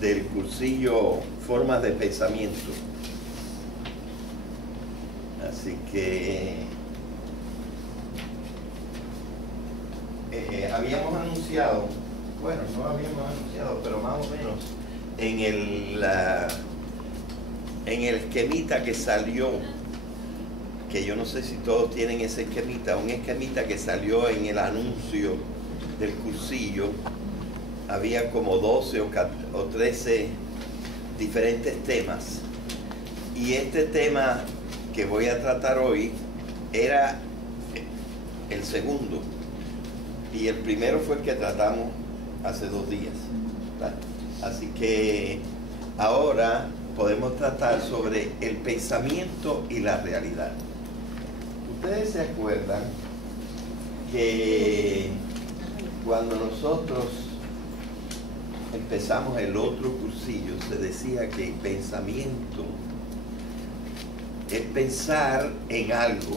del cursillo Formas de Pensamiento. Así que habíamos anunciado, bueno, no habíamos anunciado, pero más o menos en el esquemita que salió, que yo no sé si todos tienen ese esquemita, un esquemita que salió en el anuncio del cursillo, había como 12 o 13 diferentes temas, y este tema que voy a tratar hoy era el segundo, y el primero fue el que tratamos hace 2 días, ¿verdad? Así que ahora podemos tratar sobre el pensamiento y la realidad. Ustedes se acuerdan que cuando nosotros empezamos el otro cursillo se decía que el pensamiento es pensar en algo.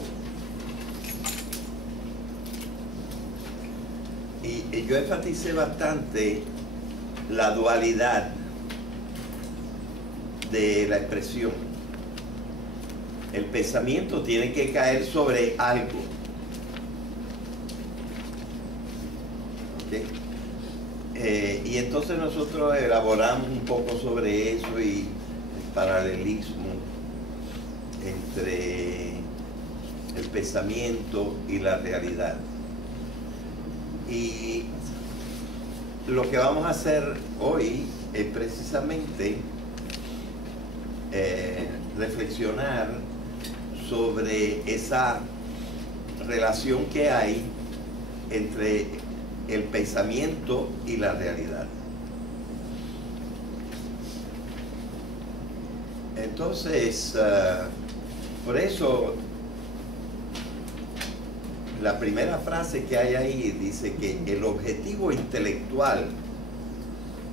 Y yo enfaticé bastante la dualidad de la expresión. El pensamiento tiene que caer sobre algo. ¿Okay? Y entonces nosotros elaboramos un poco sobre eso y el paralelismo entre el pensamiento y la realidad. Y lo que vamos a hacer hoy es precisamente reflexionar sobre esa relación que hay entre el pensamiento y la realidad. Entonces, por eso la primera frase que hay ahí dice que el objetivo intelectual,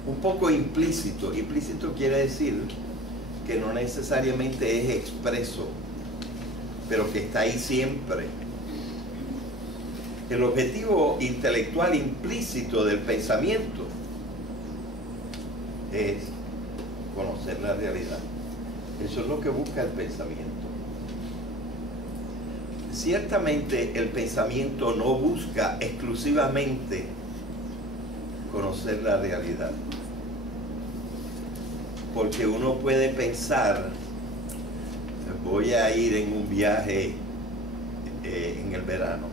un poco implícito quiere decir que no necesariamente es expreso, pero que está ahí siempre. El objetivo intelectual implícito del pensamiento es conocer la realidad. Eso es lo que busca el pensamiento. Ciertamente el pensamiento no busca exclusivamente conocer la realidad, porque uno puede pensar, voy a ir en un viaje en el verano,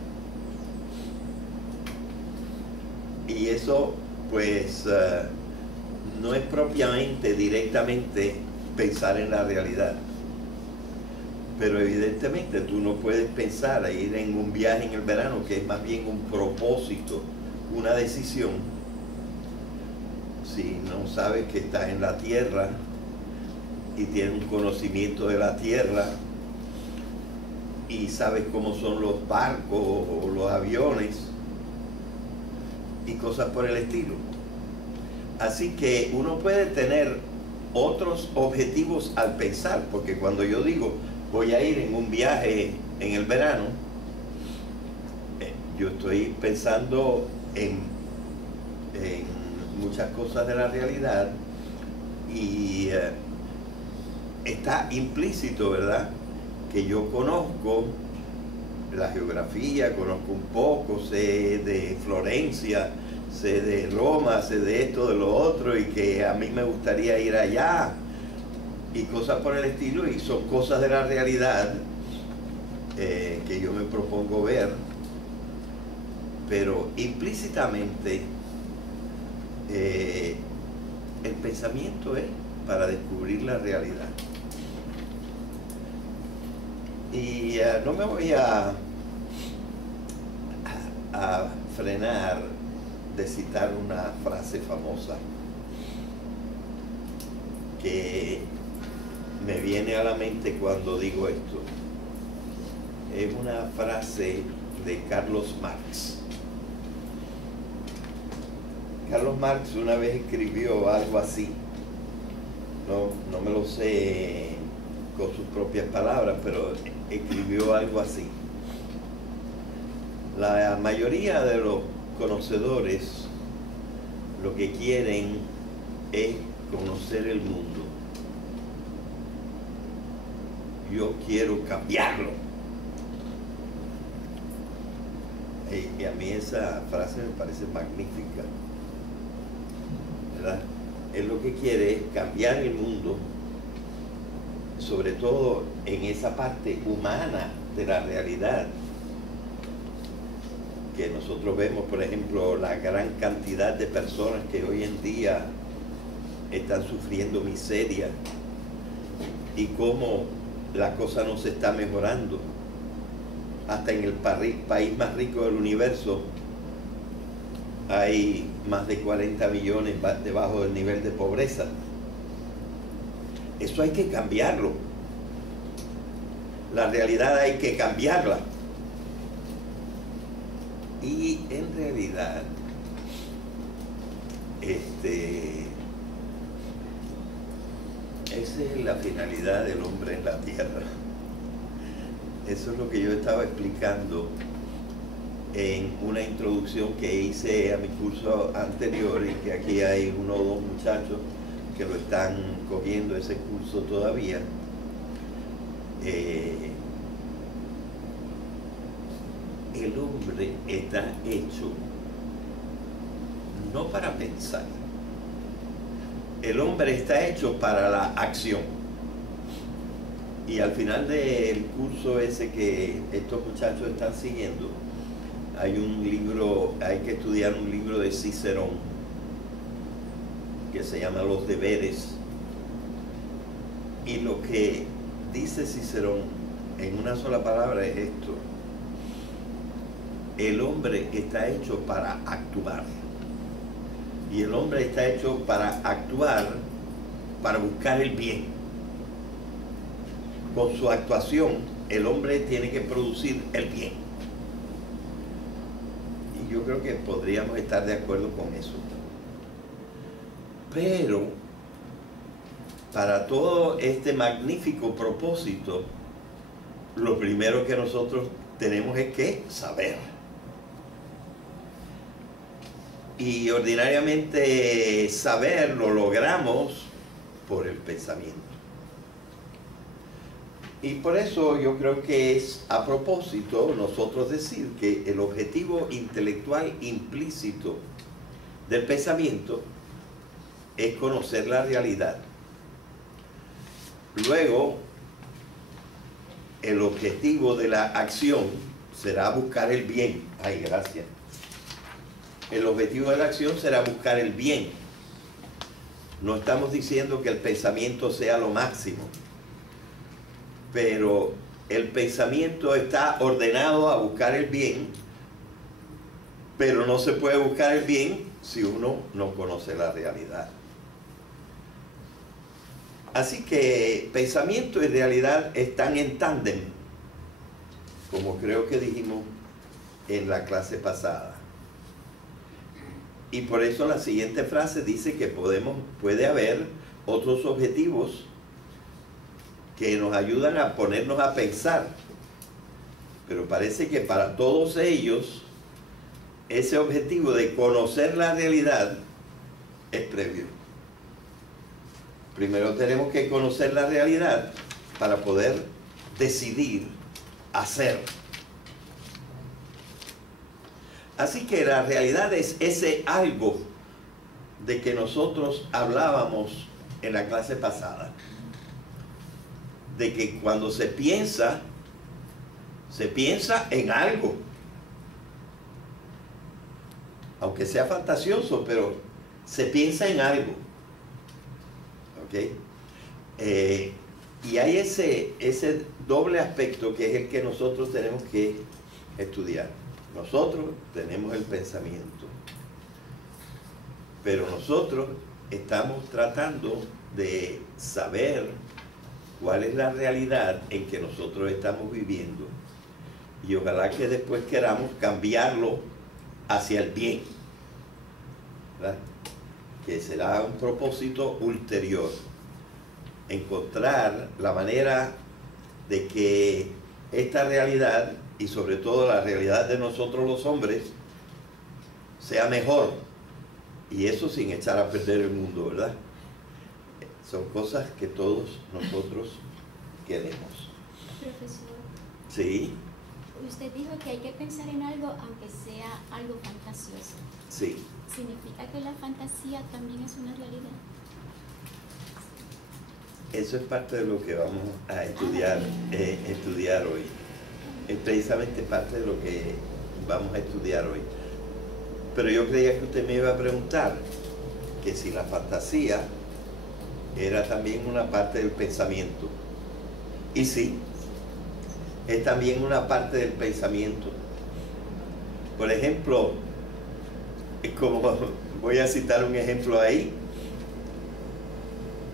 y eso pues no es propiamente directamente pensar en la realidad, pero evidentemente tú no puedes pensar a ir en un viaje en el verano, que es más bien un propósito, una decisión, si no sabes que estás en la tierra y tienes un conocimiento de la tierra y sabes cómo son los barcos o los aviones y cosas por el estilo. Así que uno puede tener otros objetivos al pensar, porque cuando yo digo voy a ir en un viaje en el verano, yo estoy pensando en muchas cosas de la realidad y está implícito, ¿verdad?, que yo conozco la geografía, conozco un poco, sé de Florencia, sé de Roma, sé de esto, de lo otro, y que a mí me gustaría ir allá y cosas por el estilo, y son cosas de la realidad que yo me propongo ver, pero implícitamente el pensamiento es para descubrir la realidad. Y no me voy a frenar de citar una frase famosa que me viene a la mente cuando digo esto. Es una frase de Carlos Marx. Carlos Marx una vez escribió algo así, no me lo sé con sus propias palabras, pero escribió algo así: la mayoría de los conocedores lo que quieren es conocer el mundo. Yo quiero cambiarlo. Y a mí esa frase me parece magnífica, ¿verdad? Él lo que quiere es cambiar el mundo, sobre todo en esa parte humana de la realidad, que nosotros vemos, por ejemplo, la gran cantidad de personas que hoy en día están sufriendo miseria y cómo la cosa no se está mejorando. Hasta en el país más rico del universo hay más de 40 millones debajo del nivel de pobreza. Eso hay que cambiarlo. La realidad hay que cambiarla. Y en realidad, esa es la finalidad del hombre en la tierra. Eso es lo que yo estaba explicando en una introducción que hice a mi curso anterior, y que aquí hay uno o dos muchachos que lo están cogiendo ese curso todavía. El hombre está hecho no para pensar. El hombre está hecho para la acción. Y al final del curso ese que estos muchachos están siguiendo, hay un libro, hay que estudiar un libro de Cicerón que se llama Los Deberes. Y lo que dice Cicerón en una sola palabra es esto: el hombre está hecho para actuar. Y el hombre está hecho para actuar, para buscar el bien. Con su actuación, el hombre tiene que producir el bien. Y yo creo que podríamos estar de acuerdo con eso. Pero, para todo este magnífico propósito, lo primero que nosotros tenemos es que saber. Y ordinariamente saber lo logramos por el pensamiento. Y por eso yo creo que es a propósito nosotros decir que el objetivo intelectual implícito del pensamiento es conocer la realidad. Luego, el objetivo de la acción será buscar el bien. Ay, gracias. El objetivo de la acción será buscar el bien. No estamos diciendo que el pensamiento sea lo máximo, pero el pensamiento está ordenado a buscar el bien, pero no se puede buscar el bien si uno no conoce la realidad. Así que pensamiento y realidad están en tándem, como creo que dijimos en la clase pasada. Y por eso la siguiente frase dice que puede haber otros objetivos que nos ayudan a ponernos a pensar, pero parece que para todos ellos ese objetivo de conocer la realidad es previo. Primero tenemos que conocer la realidad para poder decidir hacer. Así que la realidad es ese algo de que nosotros hablábamos en la clase pasada, de que cuando se piensa en algo, aunque sea fantasioso, pero se piensa en algo. ¿Ok? Y hay ese doble aspecto que es el que nosotros tenemos que estudiar. Nosotros tenemos el pensamiento, pero nosotros estamos tratando de saber cuál es la realidad en que nosotros estamos viviendo, y ojalá que después queramos cambiarlo hacia el bien, ¿verdad? Que será un propósito ulterior, encontrar la manera de que esta realidad, y sobre todo la realidad de nosotros los hombres, sea mejor, y eso sin echar a perder el mundo, ¿verdad? Son cosas que todos nosotros queremos. Profesor, ¿Sí? usted dijo que hay que pensar en algo aunque sea algo fantasioso. Sí. ¿Significa que la fantasía también es una realidad? Eso es parte de lo que vamos a estudiar, estudiar hoy. Es precisamente parte de lo que vamos a estudiar hoy. Pero yo creía que usted me iba a preguntar que si la fantasía era también una parte del pensamiento. Y sí, es también una parte del pensamiento. Por ejemplo, como voy a citar un ejemplo ahí,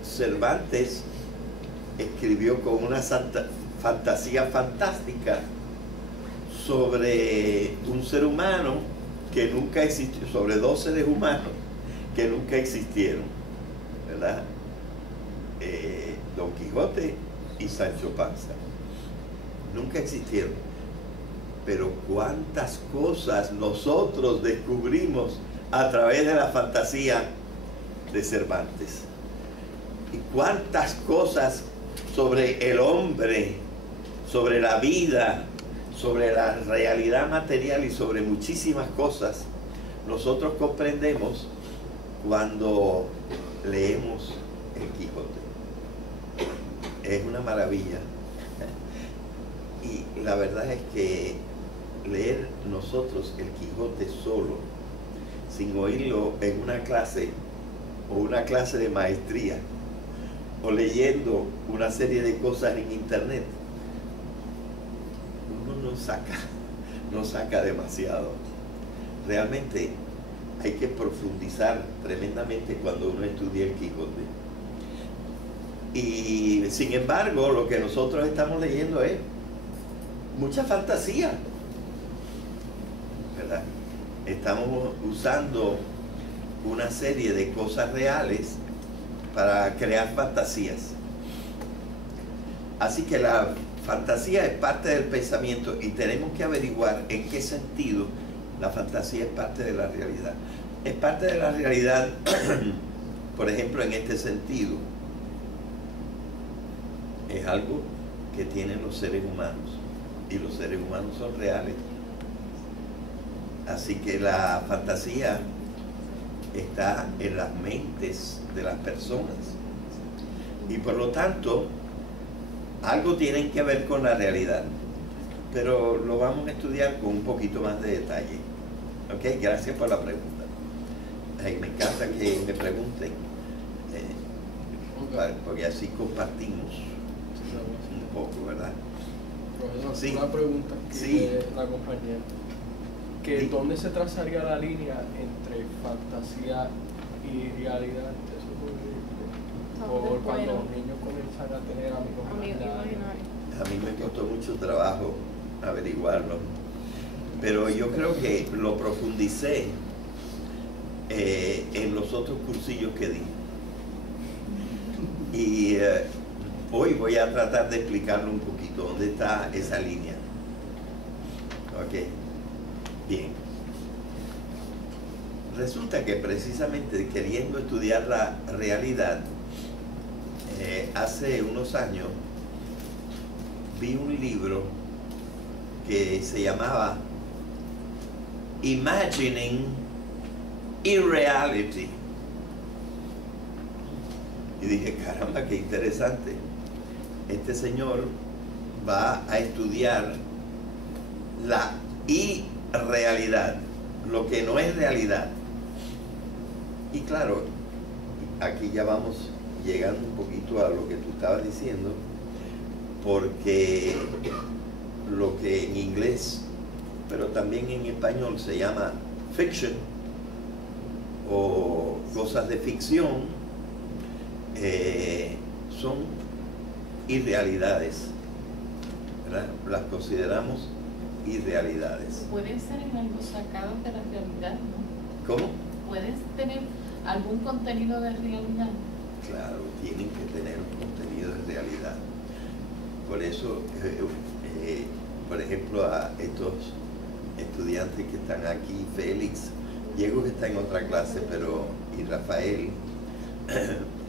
Cervantes escribió con una fantasía fantástica sobre un ser humano que nunca existió, sobre dos seres humanos que nunca existieron, ¿verdad? Don Quijote y Sancho Panza. Nunca existieron. Pero cuántas cosas nosotros descubrimos a través de la fantasía de Cervantes. Y cuántas cosas sobre el hombre, sobre la vida, sobre la realidad material y sobre muchísimas cosas nosotros comprendemos cuando leemos el Quijote. Es una maravilla. Y la verdad es que leer nosotros el Quijote solo, sin oírlo en una clase o una clase de maestría, o leyendo una serie de cosas en internet, uno no saca demasiado. Realmente hay que profundizar tremendamente cuando uno estudia el Quijote. Y sin embargo, lo que nosotros estamos leyendo es mucha fantasía, ¿verdad? Estamos usando una serie de cosas reales para crear fantasías. Así que la fantasía es parte del pensamiento y tenemos que averiguar en qué sentido la fantasía es parte de la realidad. Es parte de la realidad, por ejemplo, en este sentido. Es algo que tienen los seres humanos y los seres humanos son reales. Así que la fantasía está en las mentes de las personas y por lo tanto algo tienen que ver con la realidad, pero lo vamos a estudiar con un poquito más de detalle. Ok, gracias por la pregunta. Ay, me encanta que me pregunten, porque así compartimos un poco, ¿verdad? Profesor, Sí. una pregunta que Sí. la compañera. Que Sí. ¿Dónde se trazaría la línea entre fantasía y realidad? Eso por cuando los niños comienzan a tener amigos imaginarios. A mí me costó mucho trabajo averiguarlo, pero yo creo que lo profundicé en los otros cursillos que di. Y hoy voy a tratar de explicarlo un poquito, dónde está esa línea. Ok, bien. Resulta que precisamente queriendo estudiar la realidad, hace unos años vi un libro que se llamaba Imagining Irreality. Y dije, caramba, qué interesante. Este señor va a estudiar la irrealidad, lo que no es realidad. Y claro, aquí ya vamos llegando un poquito a lo que tú estabas diciendo, porque lo que en inglés, pero también en español se llama fiction o cosas de ficción, son irrealidades, ¿verdad? Las consideramos irrealidades. Pueden ser en algo sacados de la realidad, ¿no? ¿Cómo? Puedes tener algún contenido de realidad. Claro, tienen que tener un contenido de realidad. Por eso, por ejemplo, a estos estudiantes que están aquí, Félix, Diego que está en otra clase, pero y Rafael,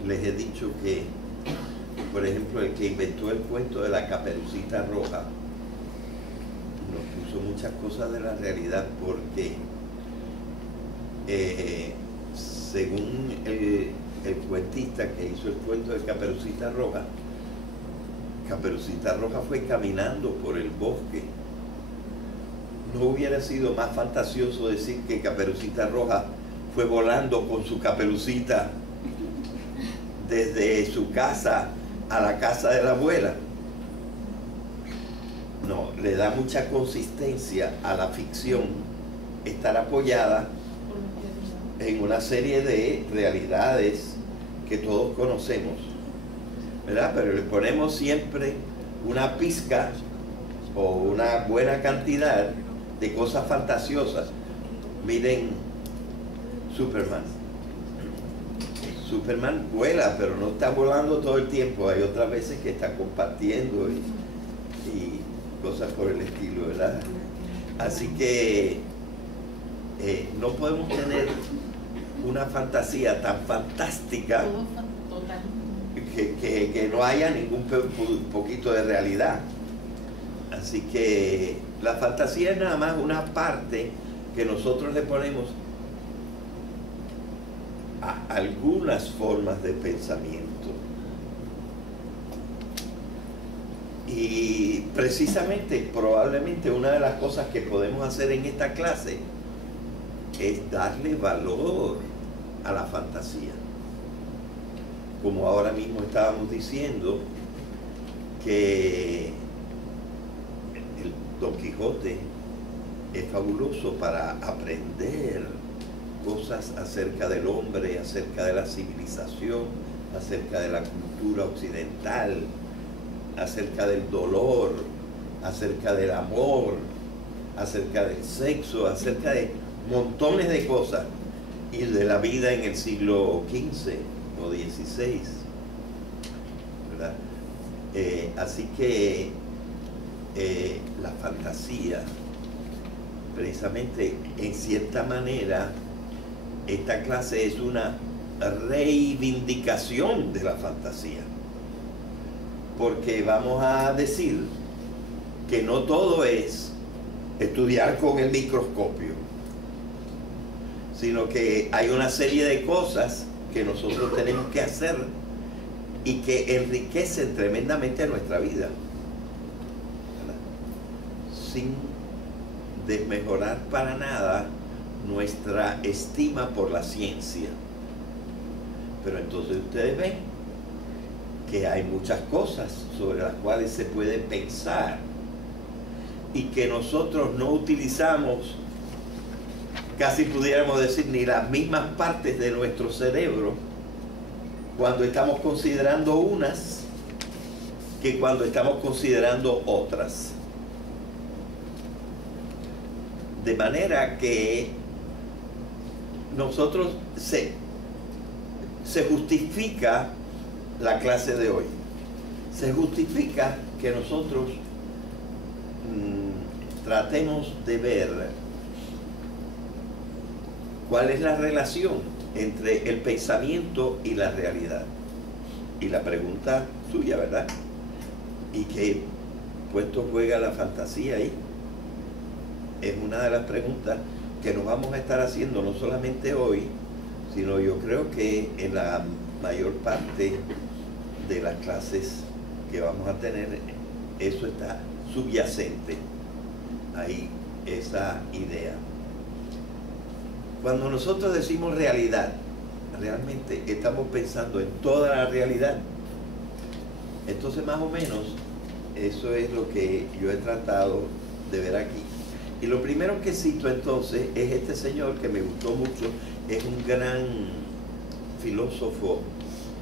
les he dicho que, por ejemplo, el que inventó el cuento de la Caperucita Roja nos puso muchas cosas de la realidad, porque según el cuentista que hizo el cuento de Caperucita Roja fue caminando por el bosque. ¿No hubiera sido más fantasioso decir que Caperucita Roja fue volando con su caperucita desde su casa a la casa de la abuela? No, le da mucha consistencia a la ficción estar apoyada en una serie de realidades que todos conocemos, ¿verdad? Pero le ponemos siempre una pizca o una buena cantidad de cosas fantasiosas. Miren Superman. Superman vuela, pero no está volando todo el tiempo. Hay otras veces que está compartiendo y cosas por el estilo, ¿verdad? Así que no podemos tener una fantasía tan fantástica que no haya ningún poquito de realidad. Así que la fantasía es nada más una parte que nosotros le ponemos a algunas formas de pensamiento. Y precisamente, probablemente una de las cosas que podemos hacer en esta clase es darle valor a la fantasía. Como ahora mismo estábamos diciendo que el Don Quijote es fabuloso para aprender cosas acerca del hombre, acerca de la civilización, acerca de la cultura occidental, acerca del dolor, acerca del amor, acerca del sexo, acerca de montones de cosas, y de la vida en el siglo XV o XVI, ¿verdad? Así que la fantasía, precisamente, en cierta manera, esta clase es una reivindicación de la fantasía, porque vamos a decir que no todo es estudiar con el microscopio, sino que hay una serie de cosas que nosotros tenemos que hacer y que enriquecen tremendamente nuestra vida, ¿verdad? Sin desmejorar para nada nuestra estima por la ciencia. Pero entonces ustedes ven que hay muchas cosas sobre las cuales se puede pensar y que nosotros no utilizamos, casi pudiéramos decir, ni las mismas partes de nuestro cerebro cuando estamos considerando unas que cuando estamos considerando otras. De manera que nosotros se justifica la clase de hoy. Se justifica que nosotros tratemos de ver cuál es la relación entre el pensamiento y la realidad. Y la pregunta suya, ¿verdad? ¿Y qué puesto juega la fantasía ahí? Es una de las preguntas que nos vamos a estar haciendo no solamente hoy, sino yo creo que en la mayor parte de las clases que vamos a tener, eso está subyacente ahí, esa idea. Cuando nosotros decimos realidad, realmente estamos pensando en toda la realidad. Entonces, más o menos, eso es lo que yo he tratado de ver aquí. Y lo primero que cito entonces es este señor que me gustó mucho, es un gran filósofo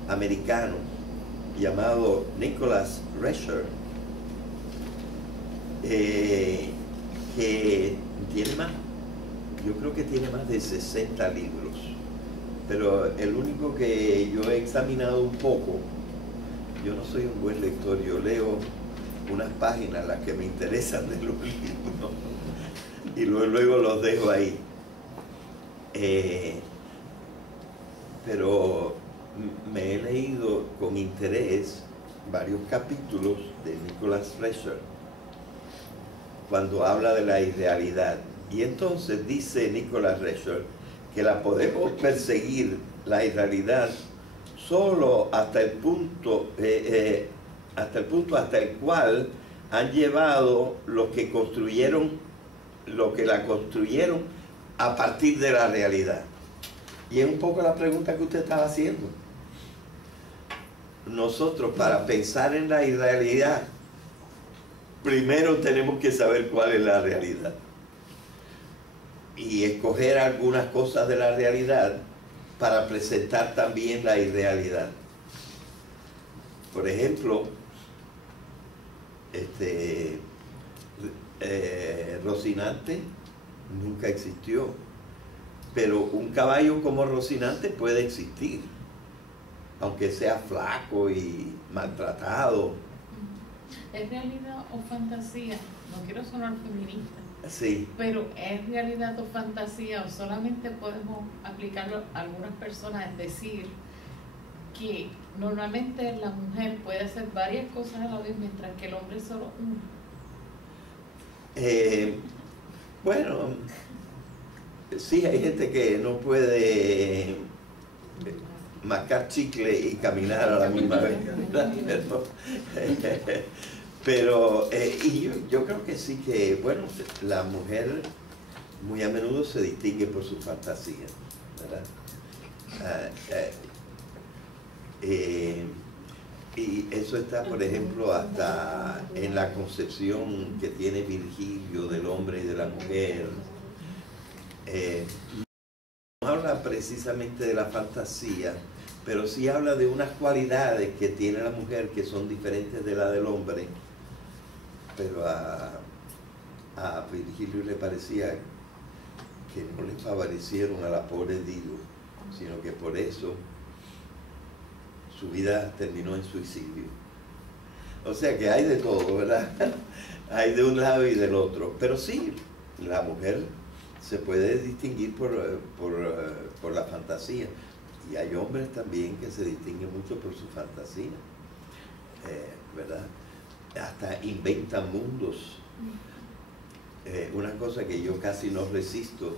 americano llamado Nicholas Rescher, que tiene más, yo creo que tiene más de 60 libros, pero el único que yo he examinado un poco, yo no soy un buen lector, yo leo unas páginas, las que me interesan de los libros, y luego los dejo ahí. Pero me he leído con interés varios capítulos de Nicholas Rescher cuando habla de la irrealidad. Y entonces dice Nicholas Rescher que la podemos perseguir, la irrealidad, solo hasta el punto hasta el cual han llevado los que la construyeron a partir de la realidad. Y es un poco la pregunta que usted estaba haciendo. Nosotros, para pensar en la irrealidad, primero tenemos que saber cuál es la realidad y escoger algunas cosas de la realidad para presentar también la irrealidad. Por ejemplo, Rocinante nunca existió, pero un caballo como Rocinante puede existir, aunque sea flaco y maltratado. ¿Es realidad o fantasía? No quiero sonar feminista. Sí. Pero ¿es realidad o fantasía? O solamente podemos aplicarlo a algunas personas, es decir, que normalmente la mujer puede hacer varias cosas a la vez, mientras que el hombre solo una. Bueno, sí, hay gente que no puede mascar chicle y caminar a la misma vez, pero yo creo que sí que, bueno, la mujer muy a menudo se distingue por su fantasía, ¿verdad? Y eso está, por ejemplo, hasta en la concepción que tiene Virgilio del hombre y de la mujer. No habla precisamente de la fantasía, pero sí habla de unas cualidades que tiene la mujer que son diferentes de la del hombre. Pero a Virgilio le parecía que no le favorecieron a la pobre Dido, sino que por eso su vida terminó en suicidio. O sea que hay de todo, ¿verdad? Hay de un lado y del otro. Pero sí, la mujer se puede distinguir por la fantasía. Y hay hombres también que se distinguen mucho por su fantasía, ¿verdad? Hasta inventan mundos. Una cosa que yo casi no resisto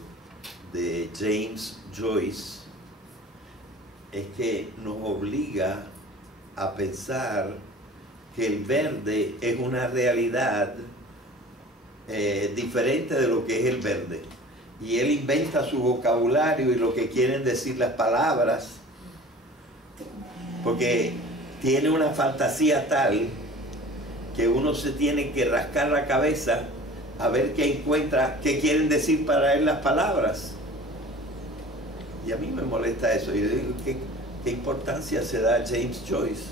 de James Joyce es que nos obliga a pensar que el verde es una realidad diferente de lo que es el verde. Y él inventa su vocabulario y lo que quieren decir las palabras, porque tiene una fantasía tal que uno se tiene que rascar la cabeza a ver qué encuentra, qué quieren decir para él las palabras. Y a mí me molesta eso. Yo digo, ¿qué importancia se da a James Joyce?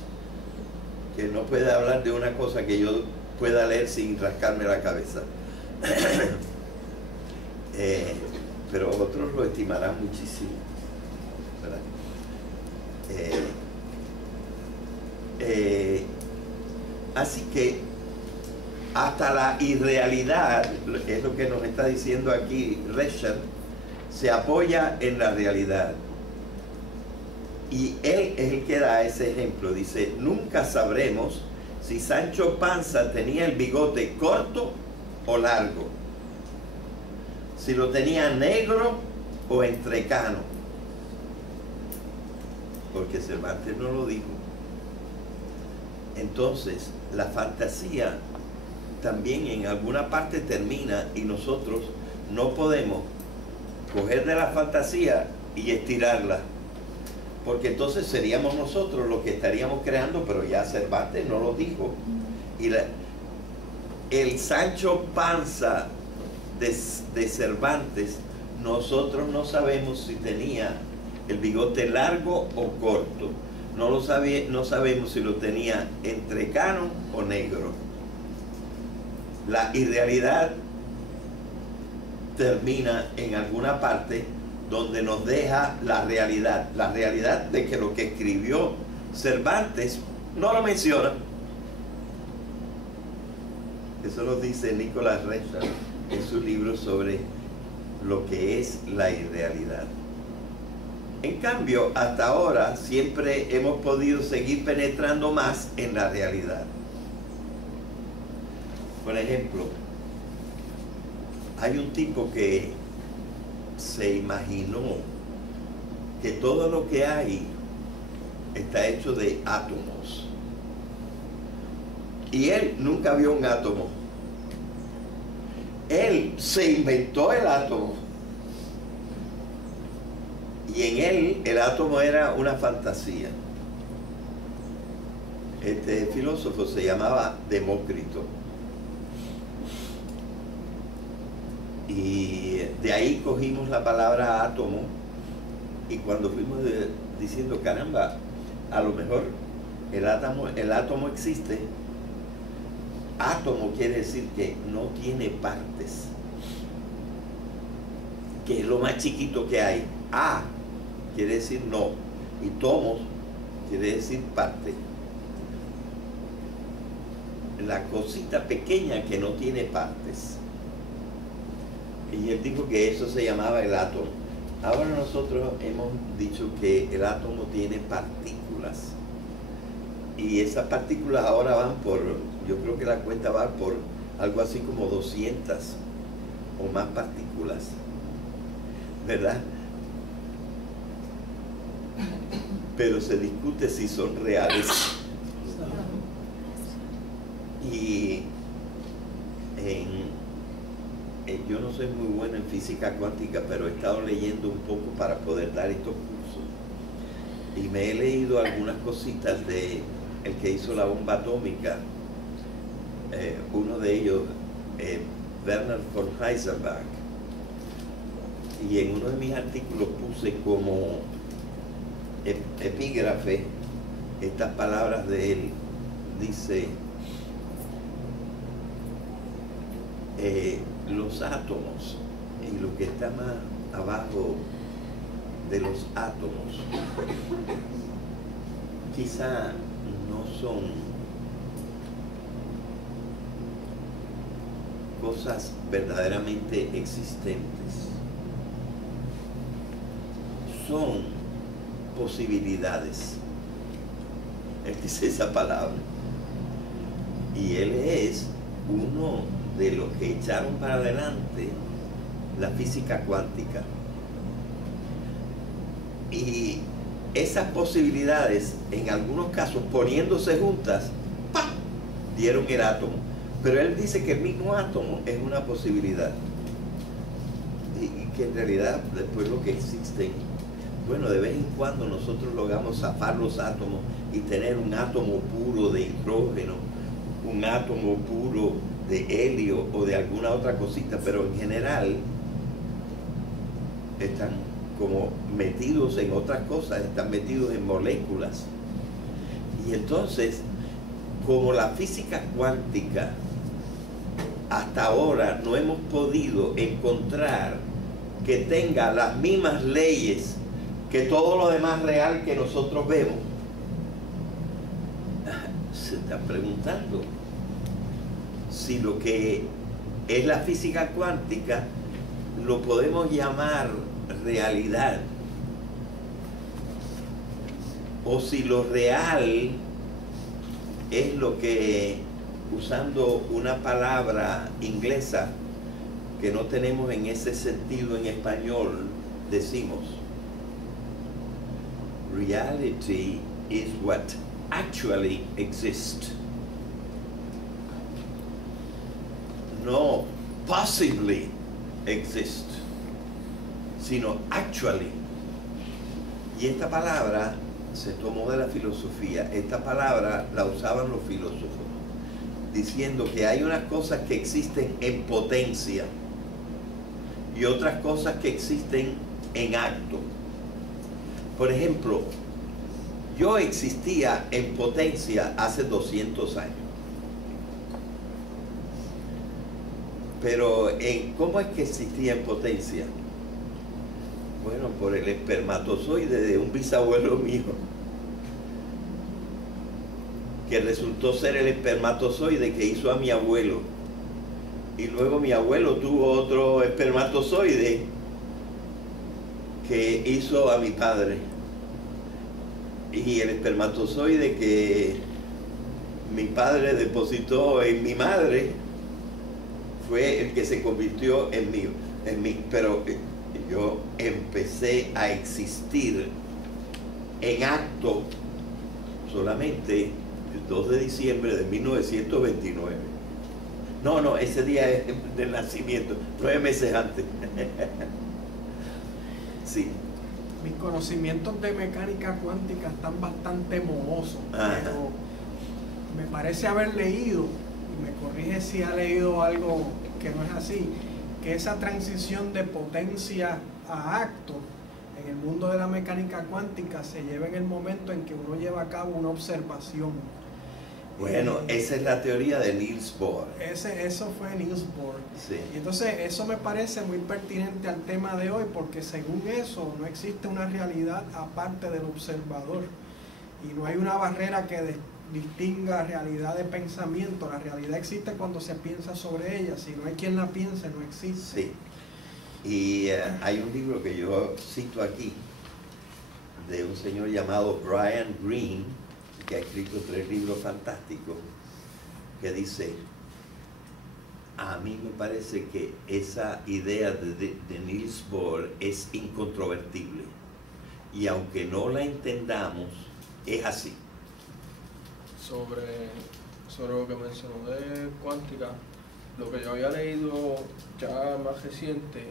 Que no puede hablar de una cosa que yo pueda leer sin rascarme la cabeza. Pero otros lo estimarán muchísimo, ¿verdad? Así que hasta la irrealidad, es lo que nos está diciendo aquí Rescher, se apoya en la realidad. Y él es el que da ese ejemplo. Dice, nunca sabremos si Sancho Panza tenía el bigote corto o largo, si lo tenía negro o entrecano, porque Cervantes no lo dijo. Entonces, la fantasía también en alguna parte termina y nosotros no podemos coger de la fantasía y estirarla, porque entonces seríamos nosotros los que estaríamos creando, pero ya Cervantes no lo dijo. Y el Sancho Panza de Cervantes, nosotros no sabemos si tenía el bigote largo o corto, no sabemos si lo tenía entrecano o negro. La irrealidad termina en alguna parte donde nos deja la realidad de que lo que escribió Cervantes no lo menciona. Eso lo dice Nicholas Rescher en su libro sobre lo que es la irrealidad. En cambio, hasta ahora siempre hemos podido seguir penetrando más en la realidad. Por ejemplo, hay un tipo que se imaginó que todo lo que hay está hecho de átomos. Y él nunca vio un átomo. Él se inventó el átomo. Y en él el átomo era una fantasía. Este filósofo se llamaba Demócrito. Y de ahí cogimos la palabra átomo, y cuando fuimos diciendo, caramba, a lo mejor el átomo existe. Átomo quiere decir que no tiene partes, que es lo más chiquito que hay. A quiere decir no, y tomos quiere decir parte. La cosita pequeña que no tiene partes. Y él dijo que eso se llamaba el átomo. Ahora nosotros hemos dicho que el átomo tiene partículas. Y esas partículas ahora van por, yo creo que la cuenta va por algo así como 200 o más partículas, ¿verdad? Pero se discute si son reales. Y yo no soy muy bueno en física cuántica, pero he estado leyendo un poco para poder dar estos cursos. Y me he leído algunas cositas de el que hizo la bomba atómica, uno de ellos, Werner von Heisenberg. Y en uno de mis artículos puse como epígrafe estas palabras de él. Dice, los átomos y lo que está más abajo de los átomos quizá no son cosas verdaderamente existentes, son posibilidades. Él dice esa palabra, y él es uno de los que echaron para adelante la física cuántica. Y esas posibilidades, en algunos casos poniéndose juntas, ¡pam!, dieron el átomo. Pero él dice que el mismo átomo es una posibilidad, y que en realidad después lo que existen, bueno, de vez en cuando nosotros logramos zafar los átomos y tener un átomo puro de hidrógeno, un átomo puro de helio o de alguna otra cosita, pero en general están como metidos en otras cosas, están metidos en moléculas. Y entonces, como la física cuántica hasta ahora no hemos podido encontrar que tenga las mismas leyes que todo lo demás real que nosotros vemos, se está preguntando si lo que es la física cuántica lo podemos llamar realidad, o si lo real es lo que, usando una palabra inglesa que no tenemos en ese sentido en español, decimos reality is what actually exists. No possibly exist, sino actually. Y esta palabra se tomó de la filosofía. Esta palabra la usaban los filósofos, diciendo que hay unas cosas que existen en potencia y otras cosas que existen en acto. Por ejemplo, yo existía en potencia hace 200 años. Pero ¿cómo es que existía en potencia? Bueno, por el espermatozoide de un bisabuelo mío, que resultó ser el espermatozoide que hizo a mi abuelo. Y luego mi abuelo tuvo otro espermatozoide que hizo a mi padre. Y el espermatozoide que mi padre depositó en mi madre fue el que se convirtió en mí. Pero yo empecé a existir en acto solamente el 2 de diciembre de 1929. No, ese día es del nacimiento, 9 meses antes. Sí. Mis conocimientos de mecánica cuántica están bastante mohosos, pero me parece haber leído, y me corrige si ha leído algo que no es así, que esa transición de potencia a acto en el mundo de la mecánica cuántica se lleva en el momento en que uno lleva a cabo una observación. Bueno, esa es la teoría de Niels Bohr. Eso fue Niels Bohr. Sí. Y entonces eso me parece muy pertinente al tema de hoy, porque según eso no existe una realidad aparte del observador. Y no hay una barrera que distinga realidad de pensamiento. La realidad existe cuando se piensa sobre ella. Si no hay quien la piense, no existe. Sí. Y hay un libro que yo cito aquí, de un señor llamado Brian Greene, que ha escrito 3 libros fantásticos, que dice: a mí me parece que esa idea de Niels Bohr es incontrovertible, y aunque no la entendamos, es así. Sobre lo que mencionó de cuántica, lo que yo había leído ya más reciente,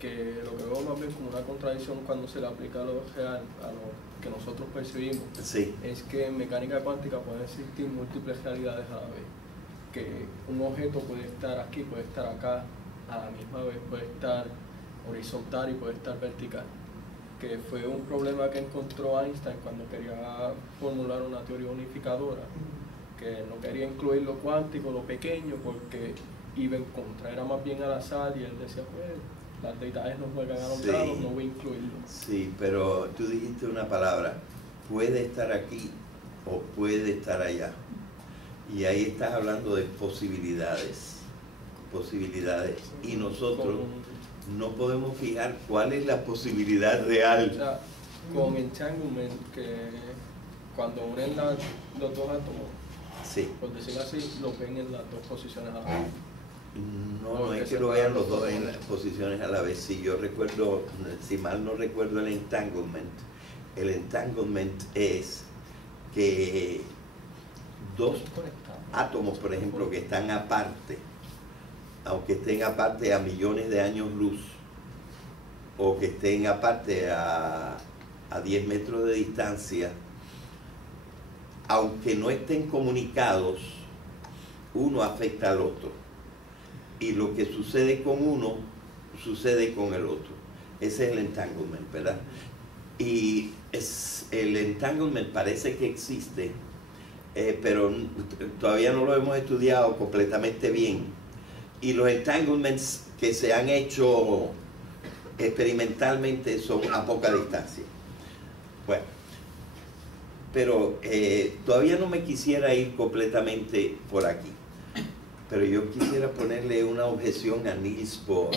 que lo que veo más bien como una contradicción cuando se le aplica a lo real, a lo que nosotros percibimos, Sí. es que en mecánica cuántica pueden existir múltiples realidades a la vez, que un objeto puede estar aquí, puede estar acá, a la misma vez puede estar horizontal y puede estar vertical, que fue un problema que encontró Einstein cuando quería formular una teoría unificadora, que no quería incluir lo cuántico, lo pequeño, porque iba en contra, era más bien al azar, y él decía, pues las deidades no juegan a los dados, no voy a incluirlo. Sí, pero tú dijiste una palabra: puede estar aquí o puede estar allá. Y ahí estás hablando de posibilidades. Y nosotros no podemos fijar cuál es la posibilidad real. O sea, con entanglement, que cuando unen los dos átomos, Sí. por decirlo así, lo ven en las dos posiciones a la vez. No es que lo vean los dos en las posiciones a la vez. Si yo recuerdo, si mal no recuerdo el entanglement es que dos átomos, por ejemplo, que están aparte, aunque estén aparte a millones de años luz, o que estén aparte a 10 metros de distancia, aunque no estén comunicados, uno afecta al otro. Y lo que sucede con uno, sucede con el otro. Ese es el entanglement, ¿verdad? Y el entanglement parece que existe, pero todavía no lo hemos estudiado completamente bien. Y los entanglements que se han hecho experimentalmente son a poca distancia. Bueno, pero todavía no me quisiera ir completamente por aquí. Pero yo quisiera ponerle una objeción a Niels Bohr.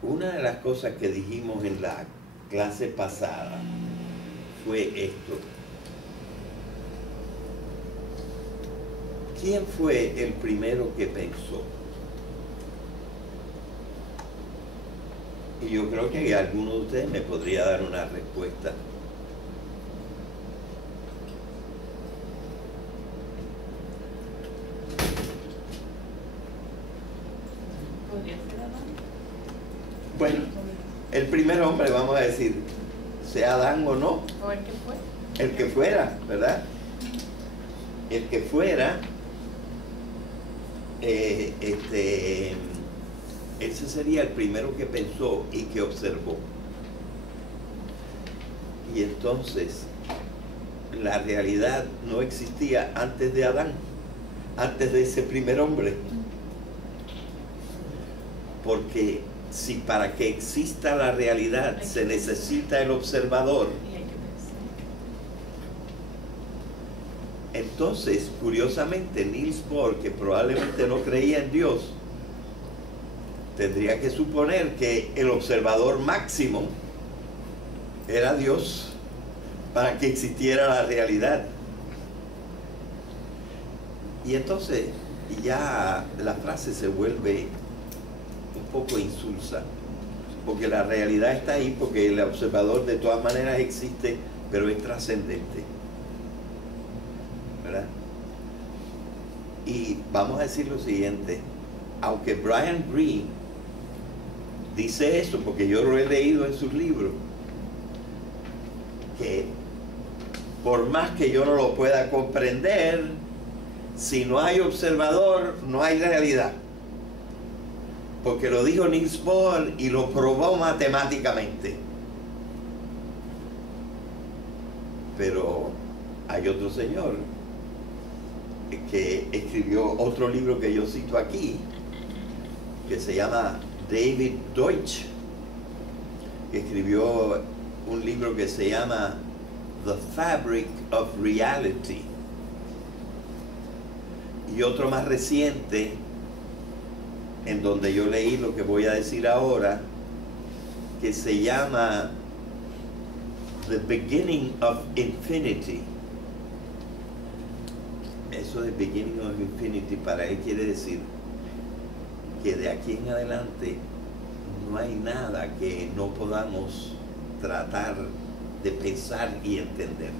Una de las cosas que dijimos en la clase pasada fue esto. ¿Quién fue el primero que pensó? Y yo creo que alguno de ustedes me podría dar una respuesta. Bueno, el primer hombre, vamos a decir, sea Adán o no. O el que fue. El que fuera, ¿verdad? El que fuera, ese sería el primero que pensó y que observó. Y entonces, la realidad no existía antes de Adán, antes de ese primer hombre. Porque si para que exista la realidad se necesita el observador, entonces, curiosamente, Niels Bohr, que probablemente no creía en Dios, tendría que suponer que el observador máximo era Dios para que existiera la realidad. Y entonces ya la frase se vuelve un poco insulsa, porque la realidad está ahí, porque el observador de todas maneras existe, pero es trascendente, ¿verdad? Y vamos a decir lo siguiente: aunque Brian Greene dice eso, porque yo lo he leído en sus libros, que por más que yo no lo pueda comprender, si no hay observador, no hay realidad. Porque lo dijo Niels Bohr y lo probó matemáticamente. Pero hay otro señor que escribió otro libro que yo cito aquí, que se llama David Deutsch, que escribió un libro que se llama The Fabric of Reality, y otro más reciente, en donde yo leí lo que voy a decir ahora, que se llama The Beginning of Infinity. Eso de Beginning of Infinity para él quiere decir que de aquí en adelante no hay nada que no podamos tratar de pensar y entender.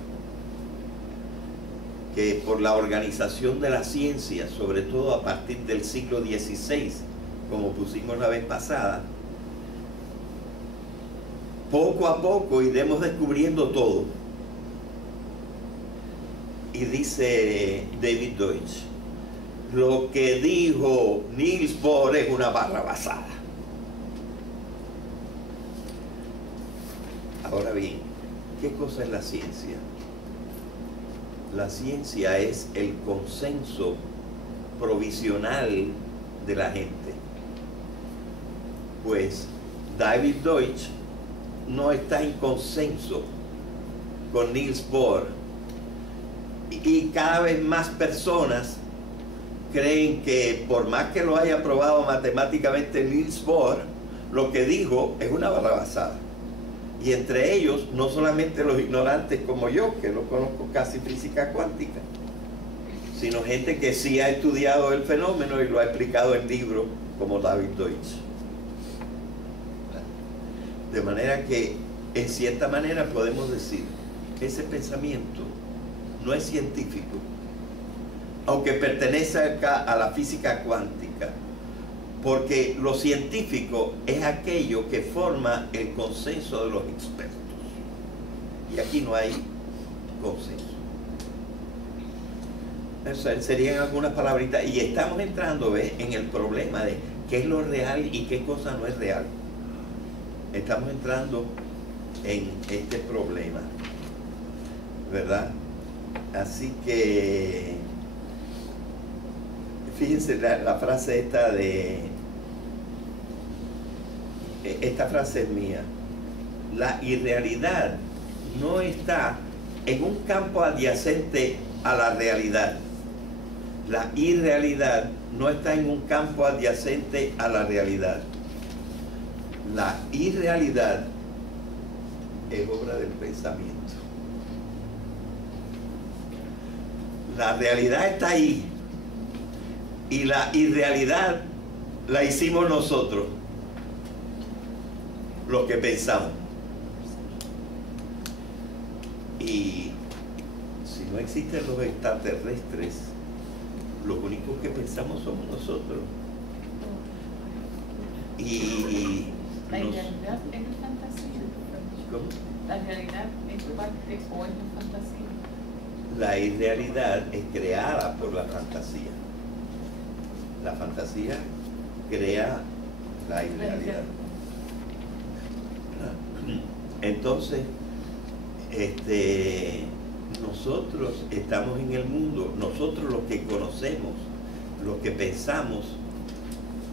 Que por la organización de la ciencia, sobre todo a partir del siglo XVI, como pusimos la vez pasada, poco a poco iremos descubriendo todo. Y dice David Deutsch, lo que dijo Niels Bohr es una barra basada. Ahora bien, ¿qué cosa es la ciencia? La ciencia es el consenso provisional de la gente. Pues David Deutsch no está en consenso con Niels Bohr, y cada vez más personas creen que por más que lo haya probado matemáticamente Niels Bohr, lo que dijo es una barra basada. Y entre ellos, no solamente los ignorantes como yo, que no conozco casi física cuántica, sino gente que sí ha estudiado el fenómeno y lo ha explicado en libros como David Deutsch. De manera que, en cierta manera, podemos decir que ese pensamiento no es científico, aunque pertenece a la física cuántica, porque lo científico es aquello que forma el consenso de los expertos. Y aquí no hay consenso. Eso serían algunas palabritas. Y estamos entrando, ¿ves?, en el problema de qué es lo real y qué cosa no es real. Estamos entrando en este problema, ¿verdad? Así que, fíjense la frase esta de... Esta frase es mía. La irrealidad no está en un campo adyacente a la realidad. La irrealidad no está en un campo adyacente a la realidad. La irrealidad es obra del pensamiento. La realidad está ahí y la irrealidad la hicimos nosotros, lo que pensamos. Y si no existen los extraterrestres, los únicos que pensamos somos nosotros. Y la realidad es la fantasía. ¿Cómo? La realidad es parte o es la fantasía. La irrealidad es creada por la fantasía. La fantasía crea la irrealidad. Entonces, nosotros estamos en el mundo, nosotros los que conocemos, los que pensamos,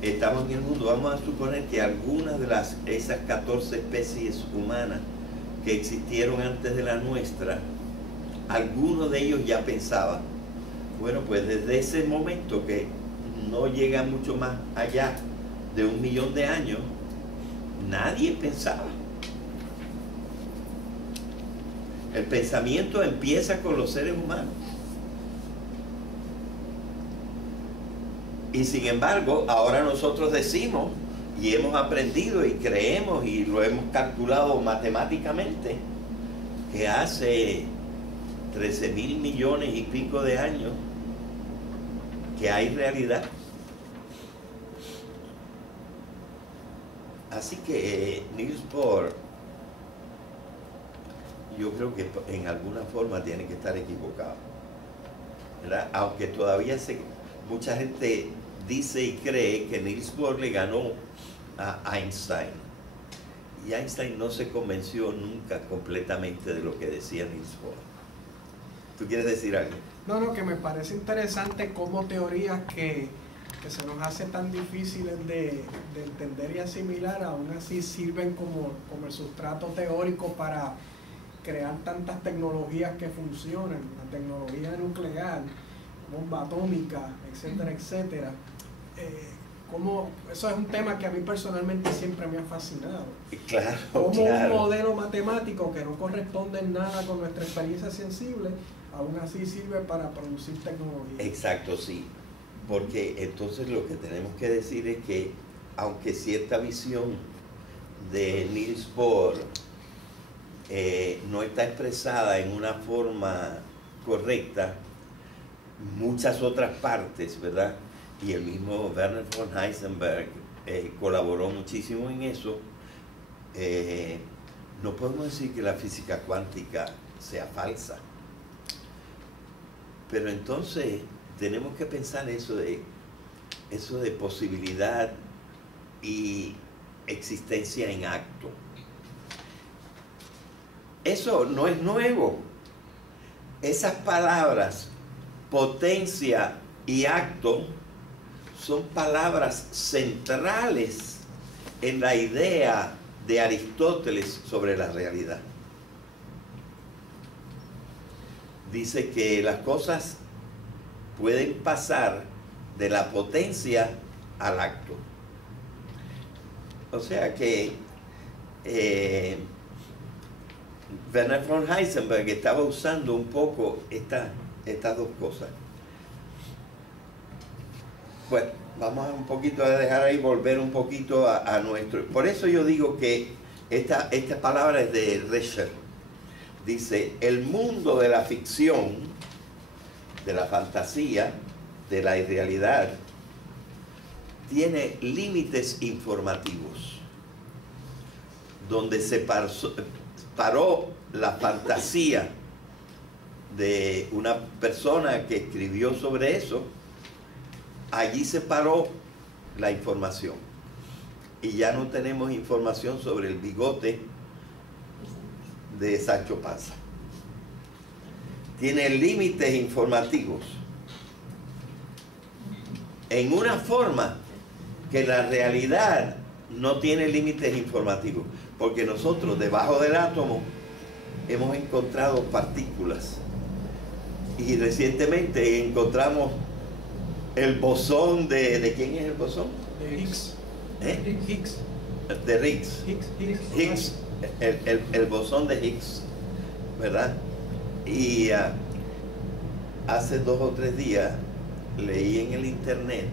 estamos en el mundo. Vamos a suponer que algunas de esas 14 especies humanas que existieron antes de la nuestra, algunos de ellos ya pensaban. Bueno, pues desde ese momento, que no llega mucho más allá de 1 millón de años, nadie pensaba. El pensamiento empieza con los seres humanos. Y sin embargo, ahora nosotros decimos y hemos aprendido y creemos y lo hemos calculado matemáticamente que hace 13.000 millones y pico de años que hay realidad. Así que Niels Bohr, yo creo que en alguna forma tiene que estar equivocado, ¿verdad? Aunque todavía mucha gente dice y cree que Niels Bohr le ganó a Einstein. Y Einstein no se convenció nunca completamente de lo que decía Niels Bohr. ¿Tú quieres decir algo? No, que me parece interesante cómo teorías que se nos hace tan difíciles de entender y asimilar, aún así sirven como el sustrato teórico para crear tantas tecnologías que funcionan, la tecnología nuclear, bomba atómica, etcétera, etcétera. Eso es un tema que a mí personalmente siempre me ha fascinado. Claro, como claro. Un modelo matemático que no corresponde en nada con nuestra experiencia sensible, aún así sirve para producir tecnología. Exacto, sí. Porque entonces lo que tenemos que decir es que aunque cierta visión de Niels Bohr no está expresada en una forma correcta, muchas otras partes, ¿verdad? Y el mismo Werner von Heisenberg colaboró muchísimo en eso. No podemos decir que la física cuántica sea falsa, pero entonces tenemos que pensar eso de posibilidad y existencia en acto. Eso no es nuevo. Esas palabras, potencia y acto, son palabras centrales en la idea de Aristóteles sobre la realidad. Dice que las cosas pueden pasar de la potencia al acto. O sea que Werner von Heisenberg estaba usando un poco estas dos cosas. Bueno, vamos a un poquito a dejar ahí, volver un poquito a nuestro... Por eso yo digo que esta palabra es de Rescher. Dice, el mundo de la ficción, de la fantasía, de la irrealidad, tiene límites informativos, donde se paró la fantasía de una persona que escribió sobre eso. Allí se paró la información y ya no tenemos información sobre el bigote de Sancho Panza. Tiene límites informativos en una forma que la realidad no tiene límites informativos, porque nosotros debajo del átomo hemos encontrado partículas y recientemente encontramos el bosón ¿de quién es el bosón? De Higgs. Higgs. De Higgs. Higgs. El bosón de Higgs, ¿verdad? Y hace 2 o 3 días leí en el internet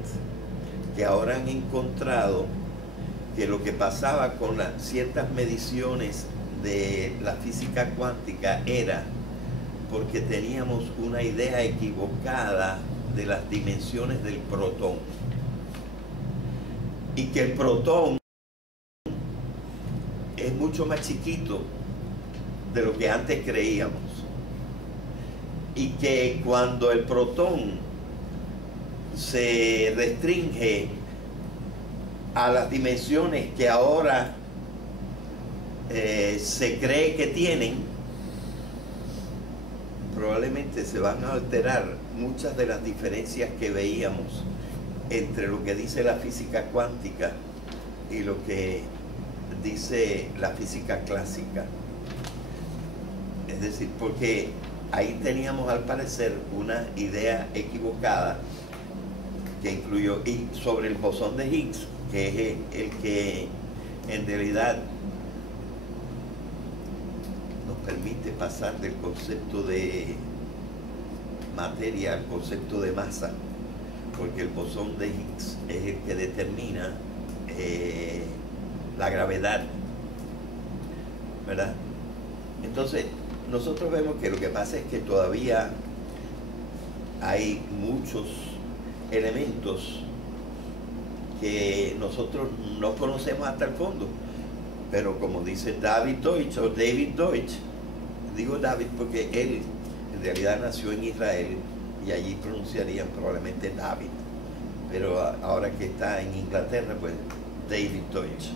que ahora han encontrado que lo que pasaba con ciertas mediciones de la física cuántica era porque teníamos una idea equivocada de las dimensiones del protón, y que el protón es mucho más chiquito de lo que antes creíamos, y que cuando el protón se restringe a las dimensiones que ahora se cree que tienen, probablemente se van a alterar muchas de las diferencias que veíamos entre lo que dice la física cuántica y lo que dice la física clásica. Es decir, porque ahí teníamos al parecer una idea equivocada que incluyó, y sobre el bosón de Higgs, que es el que en realidad nos permite pasar del concepto de materia al concepto de masa, porque el bosón de Higgs es el que determina la gravedad, ¿verdad? Entonces, nosotros vemos que lo que pasa es que todavía hay muchos elementos que nosotros no conocemos hasta el fondo, pero como dice David Deutsch, o David Deutsch, digo David porque él en realidad nació en Israel y allí pronunciarían probablemente David, pero ahora que está en Inglaterra, pues David Deutsch.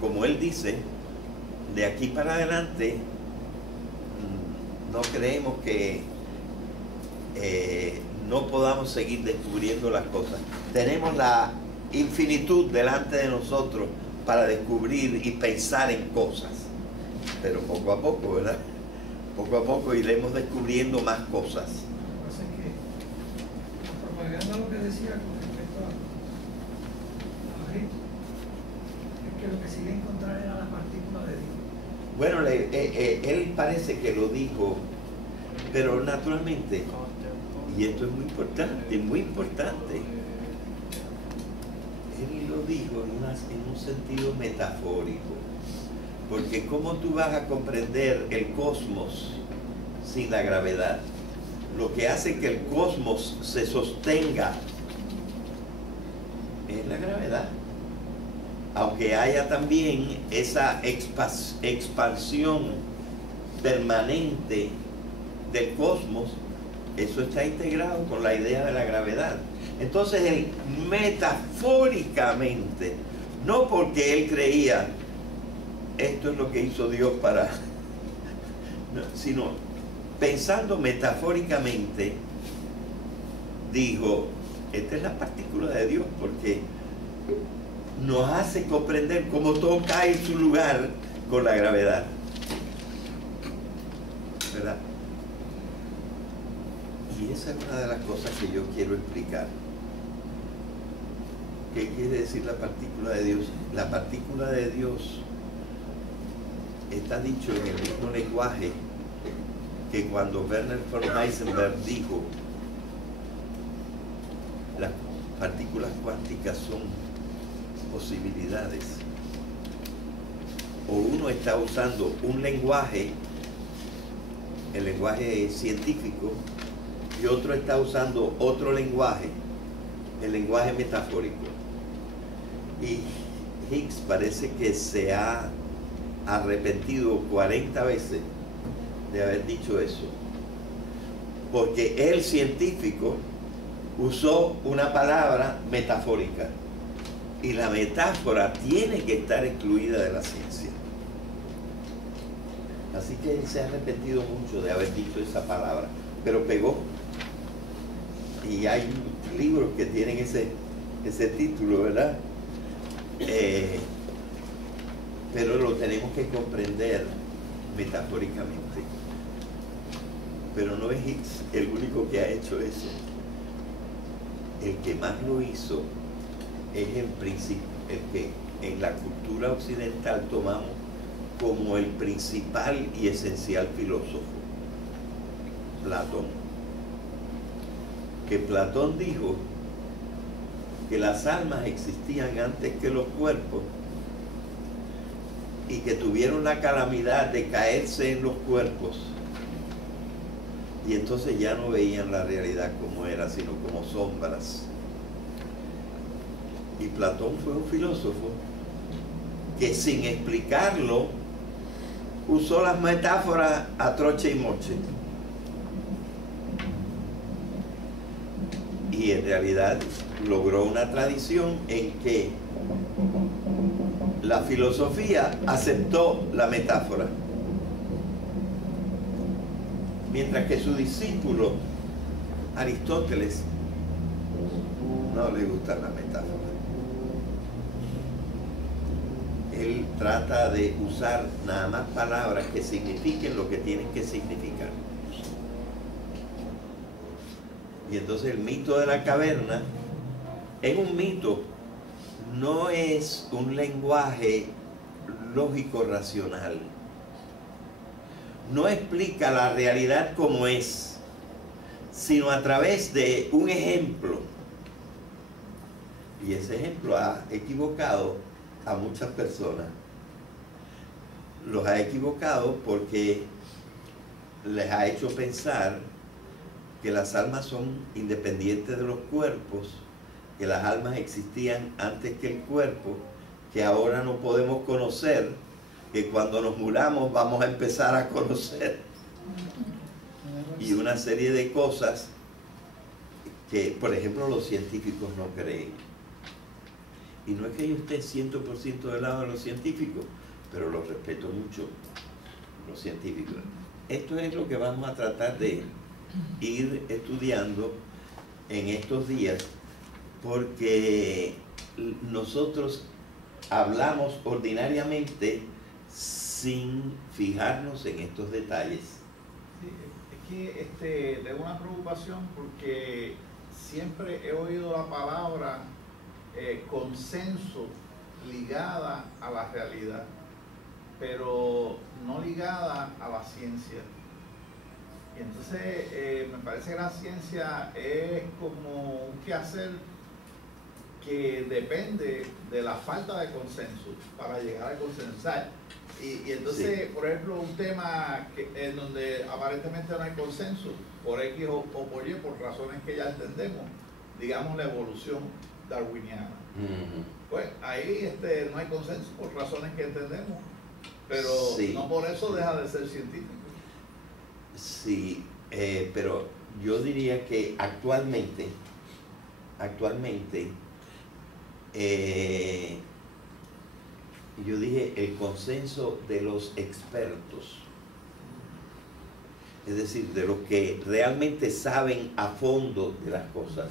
Como él dice, de aquí para adelante no creemos que no podamos seguir descubriendo las cosas. Tenemos la infinitud delante de nosotros para descubrir y pensar en cosas, pero poco a poco, ¿verdad? Poco a poco iremos descubriendo más cosas. Lo que pasa es que, propaganda lo que decía con respecto a Egipto, es que lo que se iba a encontrar era la partícula de Dios. Bueno, él parece que lo dijo, pero naturalmente, y esto es muy importante, él lo dijo en un sentido metafórico, porque ¿cómo tú vas a comprender el cosmos sin la gravedad? Lo que hace que el cosmos se sostenga es la gravedad. Aunque haya también esa expansión permanente del cosmos, eso está integrado con la idea de la gravedad. Entonces él metafóricamente, no porque él creía esto es lo que hizo Dios para, no, sino pensando metafóricamente, dijo, esta es la partícula de Dios, porque nos hace comprender cómo todo cae en su lugar con la gravedad, ¿verdad? Y esa es una de las cosas que yo quiero explicar. ¿Qué quiere decir la partícula de Dios? La partícula de Dios está dicho en el mismo lenguaje que cuando Werner von Heisenberg dijo las partículas cuánticas son posibilidades, o uno está usando un lenguaje, el lenguaje científico, y otro está usando otro lenguaje, el lenguaje metafórico. Y Higgs parece que se ha arrepentido 40 veces de haber dicho eso, porque el científico usó una palabra metafórica y la metáfora tiene que estar excluida de la ciencia. Así que él se ha arrepentido mucho de haber dicho esa palabra, pero pegó. Y hay libros que tienen ese título, ¿verdad? Pero lo tenemos que comprender metafóricamente. Pero no es Higgs el único que ha hecho eso. El que más lo hizo es el que en la cultura occidental tomamos como el principal y esencial filósofo, Platón. Que Platón dijo que las almas existían antes que los cuerpos y que tuvieron la calamidad de caerse en los cuerpos, y entonces ya no veían la realidad como era, sino como sombras. Y Platón fue un filósofo que sin explicarlo usó las metáforas a troche y moche. Y en realidad logró una tradición en que la filosofía aceptó la metáfora, mientras que su discípulo Aristóteles no le gusta la metáfora. Él trata de usar nada más palabras que signifiquen lo que tienen que significar. Y entonces el mito de la caverna es un mito, no es un lenguaje lógico racional. No explica la realidad como es, sino a través de un ejemplo. Y ese ejemplo ha equivocado a muchas personas. Los ha equivocado porque les ha hecho pensar que las almas son independientes de los cuerpos, que las almas existían antes que el cuerpo, que ahora no podemos conocer, que cuando nos muramos vamos a empezar a conocer. Y una serie de cosas que, por ejemplo, los científicos no creen. Y no es que yo esté 100% del lado de los científicos, pero los respeto mucho, los científicos. Esto es lo que vamos a tratar de ir estudiando en estos días, porque nosotros hablamos ordinariamente sin fijarnos en estos detalles. Sí, es que tengo una preocupación porque siempre he oído la palabra consenso ligada a la realidad, pero no ligada a la ciencia. Y entonces me parece que la ciencia es como un quehacer que depende de la falta de consenso para llegar al consenso. Y entonces, sí, por ejemplo, un tema en donde aparentemente no hay consenso, por X o por Y, por razones que ya entendemos, digamos la evolución darwiniana. Pues ahí no hay consenso por razones que entendemos, pero sí, no por eso deja de ser científico. Sí, pero yo diría que actualmente yo dije el consenso de los expertos, es decir, de los que realmente saben a fondo de las cosas.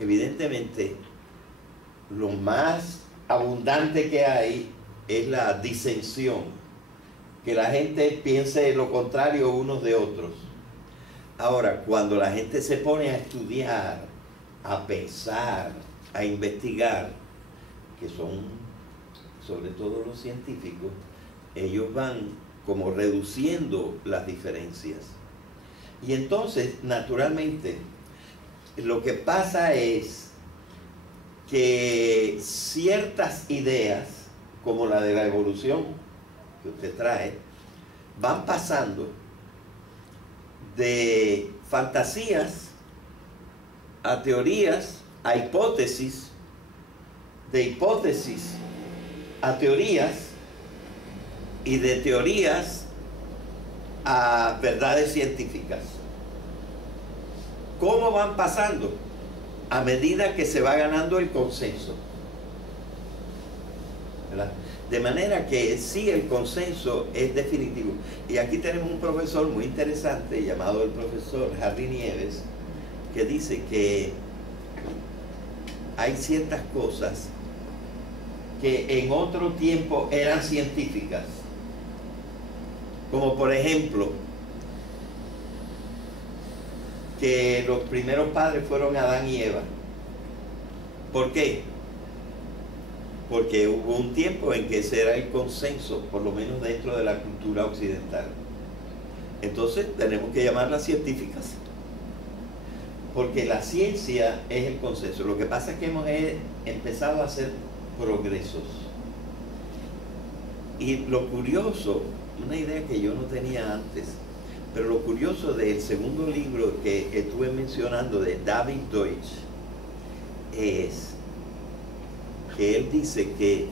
Evidentemente, lo más abundante que hay es la disensión, que la gente piense lo contrario unos de otros. Ahora, cuando la gente se pone a estudiar, a pensar, a investigar, que son sobre todo los científicos, ellos van como reduciendo las diferencias. Y entonces, naturalmente, lo que pasa es que ciertas ideas, como la de la evolución que usted trae, van pasando de fantasías a teorías, a hipótesis, de hipótesis a teorías y de teorías a verdades científicas. ¿Cómo van pasando? A medida que se va ganando el consenso, ¿verdad? De manera que sí, el consenso es definitivo. Y aquí tenemos un profesor muy interesante llamado el profesor Harry Nieves, que dice que hay ciertas cosas que en otro tiempo eran científicas, como por ejemplo que los primeros padres fueron Adán y Eva. ¿Por qué? Porque hubo un tiempo en que ese era el consenso, por lo menos dentro de la cultura occidental. Entonces tenemos que llamarlas científicas, porque la ciencia es el consenso. Lo que pasa es que hemos empezado a hacer progresos. Y lo curioso, una idea que yo no tenía antes, pero lo curioso del segundo libro que estuve mencionando de David Deutsch es que él dice que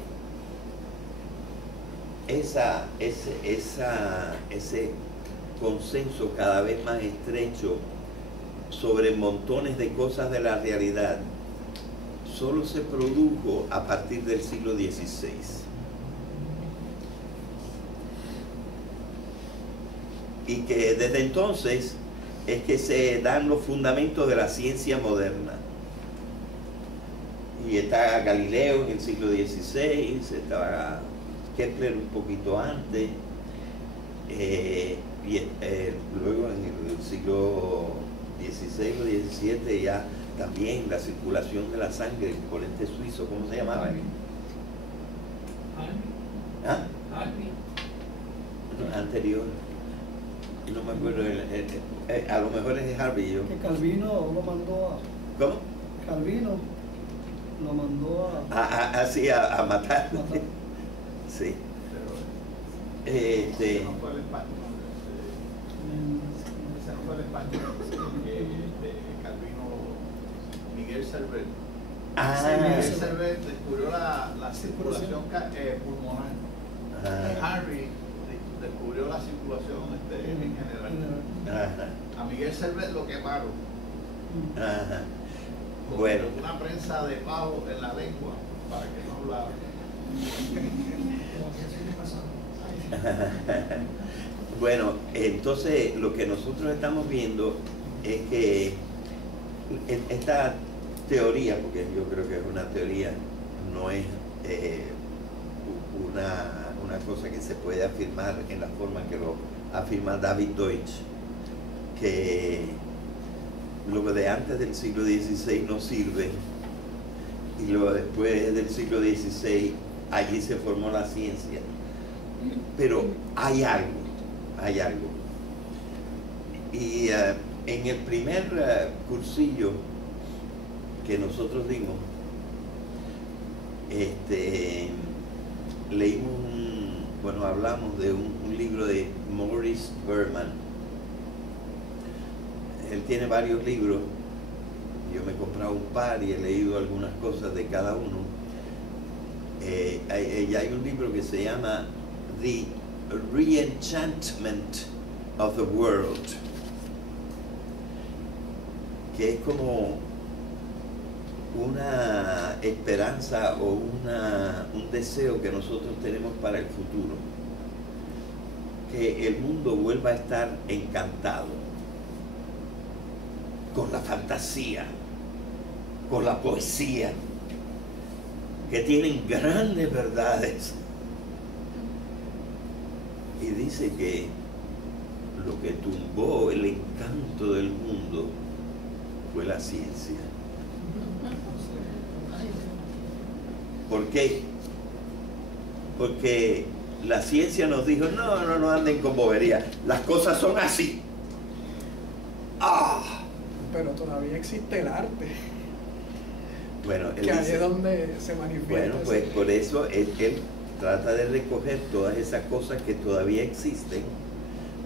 ese consenso cada vez más estrecho sobre montones de cosas de la realidad solo se produjo a partir del siglo XVI. Y que desde entonces es que se dan los fundamentos de la ciencia moderna. Y está Galileo en el siglo XVI, estaba Kepler un poquito antes, y luego en el siglo XVI o XVII ya también la circulación de la sangre, el corriente suizo, ¿cómo se llamaba? ¿Ah? No, anterior, no me acuerdo, a lo mejor es Harvey. Yo. Que Calvino lo mandó a... ¿Cómo? Calvino lo mandó Así a matar. matar. Sí. Pero ese no fue el español. Ese no fue el español. Calvino, Miguel Servet. Miguel Servet descubrió la circulación pulmonar. Harvey descubrió la circulación en general. A Miguel Servet lo quemaron. Bueno. Con una prensa de pavo en la lengua para que no hablara. Bueno, entonces lo que nosotros estamos viendo es que esta teoría, porque yo creo que es una teoría, no es una cosa que se puede afirmar en la forma que lo afirma David Deutsch, que lo de antes del siglo XVI no sirve y lo después del siglo XVI allí se formó la ciencia, pero hay algo. Y en el primer cursillo que nosotros dimos, leímos hablamos de un libro de Morris Berman. Él tiene varios libros, yo me he comprado un par y he leído algunas cosas de cada uno. Hay un libro que se llama The Reenchantment of the World, que es como una esperanza o un deseo que nosotros tenemos para el futuro, que el mundo vuelva a estar encantado con la fantasía, con la poesía, que tienen grandes verdades. Y dice que lo que tumbó el encanto del mundo fue la ciencia. ¿Por qué? Porque la ciencia nos dijo, no anden con bobería, las cosas son así. Pero todavía existe el arte. Bueno, él que ahí dice, es donde se manifiesta. bueno, pues por eso él trata de recoger todas esas cosas que todavía existen,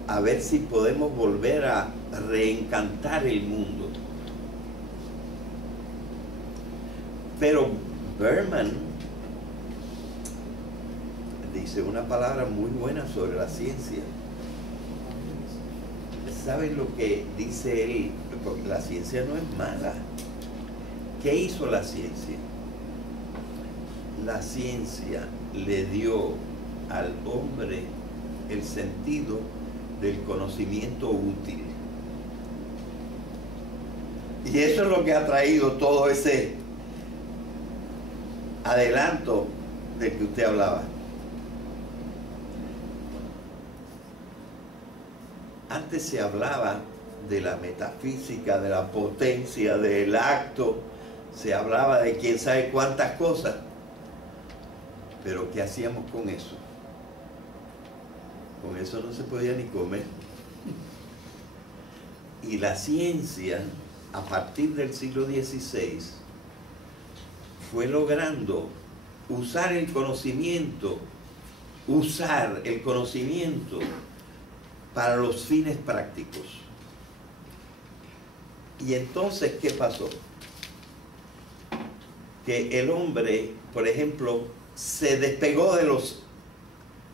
a ver si podemos volver a reencantar el mundo. Pero Berman dice una palabra muy buena sobre la ciencia. ¿Saben lo que dice él? Porque la ciencia no es mala. ¿Qué hizo la ciencia? La ciencia le dio al hombre el sentido del conocimiento útil. Y eso es lo que ha traído todo ese adelanto del que usted hablaba. Antes se hablaba de la metafísica, de la potencia, del acto, se hablaba de quién sabe cuántas cosas, pero ¿qué hacíamos con eso? Con eso no se podía ni comer. Y la ciencia, a partir del siglo XVI, fue logrando usar el conocimiento para los fines prácticos. Y entonces, ¿qué pasó? Que el hombre, por ejemplo, se despegó de los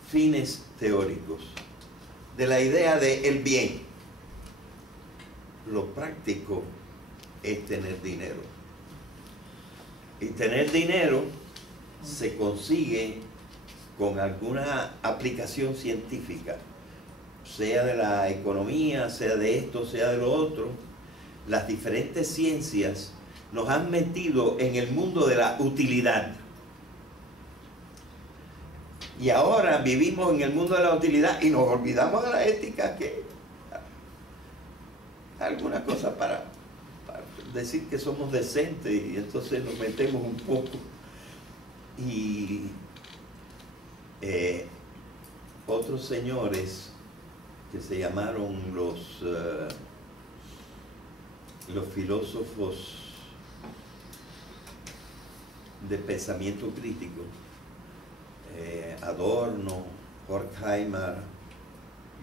fines teóricos, de la idea de el bien. Lo práctico es tener dinero. Y tener dinero se consigue con alguna aplicación científica, sea de la economía, sea de esto, sea de lo otro. Las diferentes ciencias nos han metido en el mundo de la utilidad. Y ahora vivimos en el mundo de la utilidad y nos olvidamos de la ética. alguna cosa para decir que somos decentes, y entonces nos metemos un poco. Y otros señores que se llamaron los filósofos de pensamiento crítico, Adorno, Horkheimer,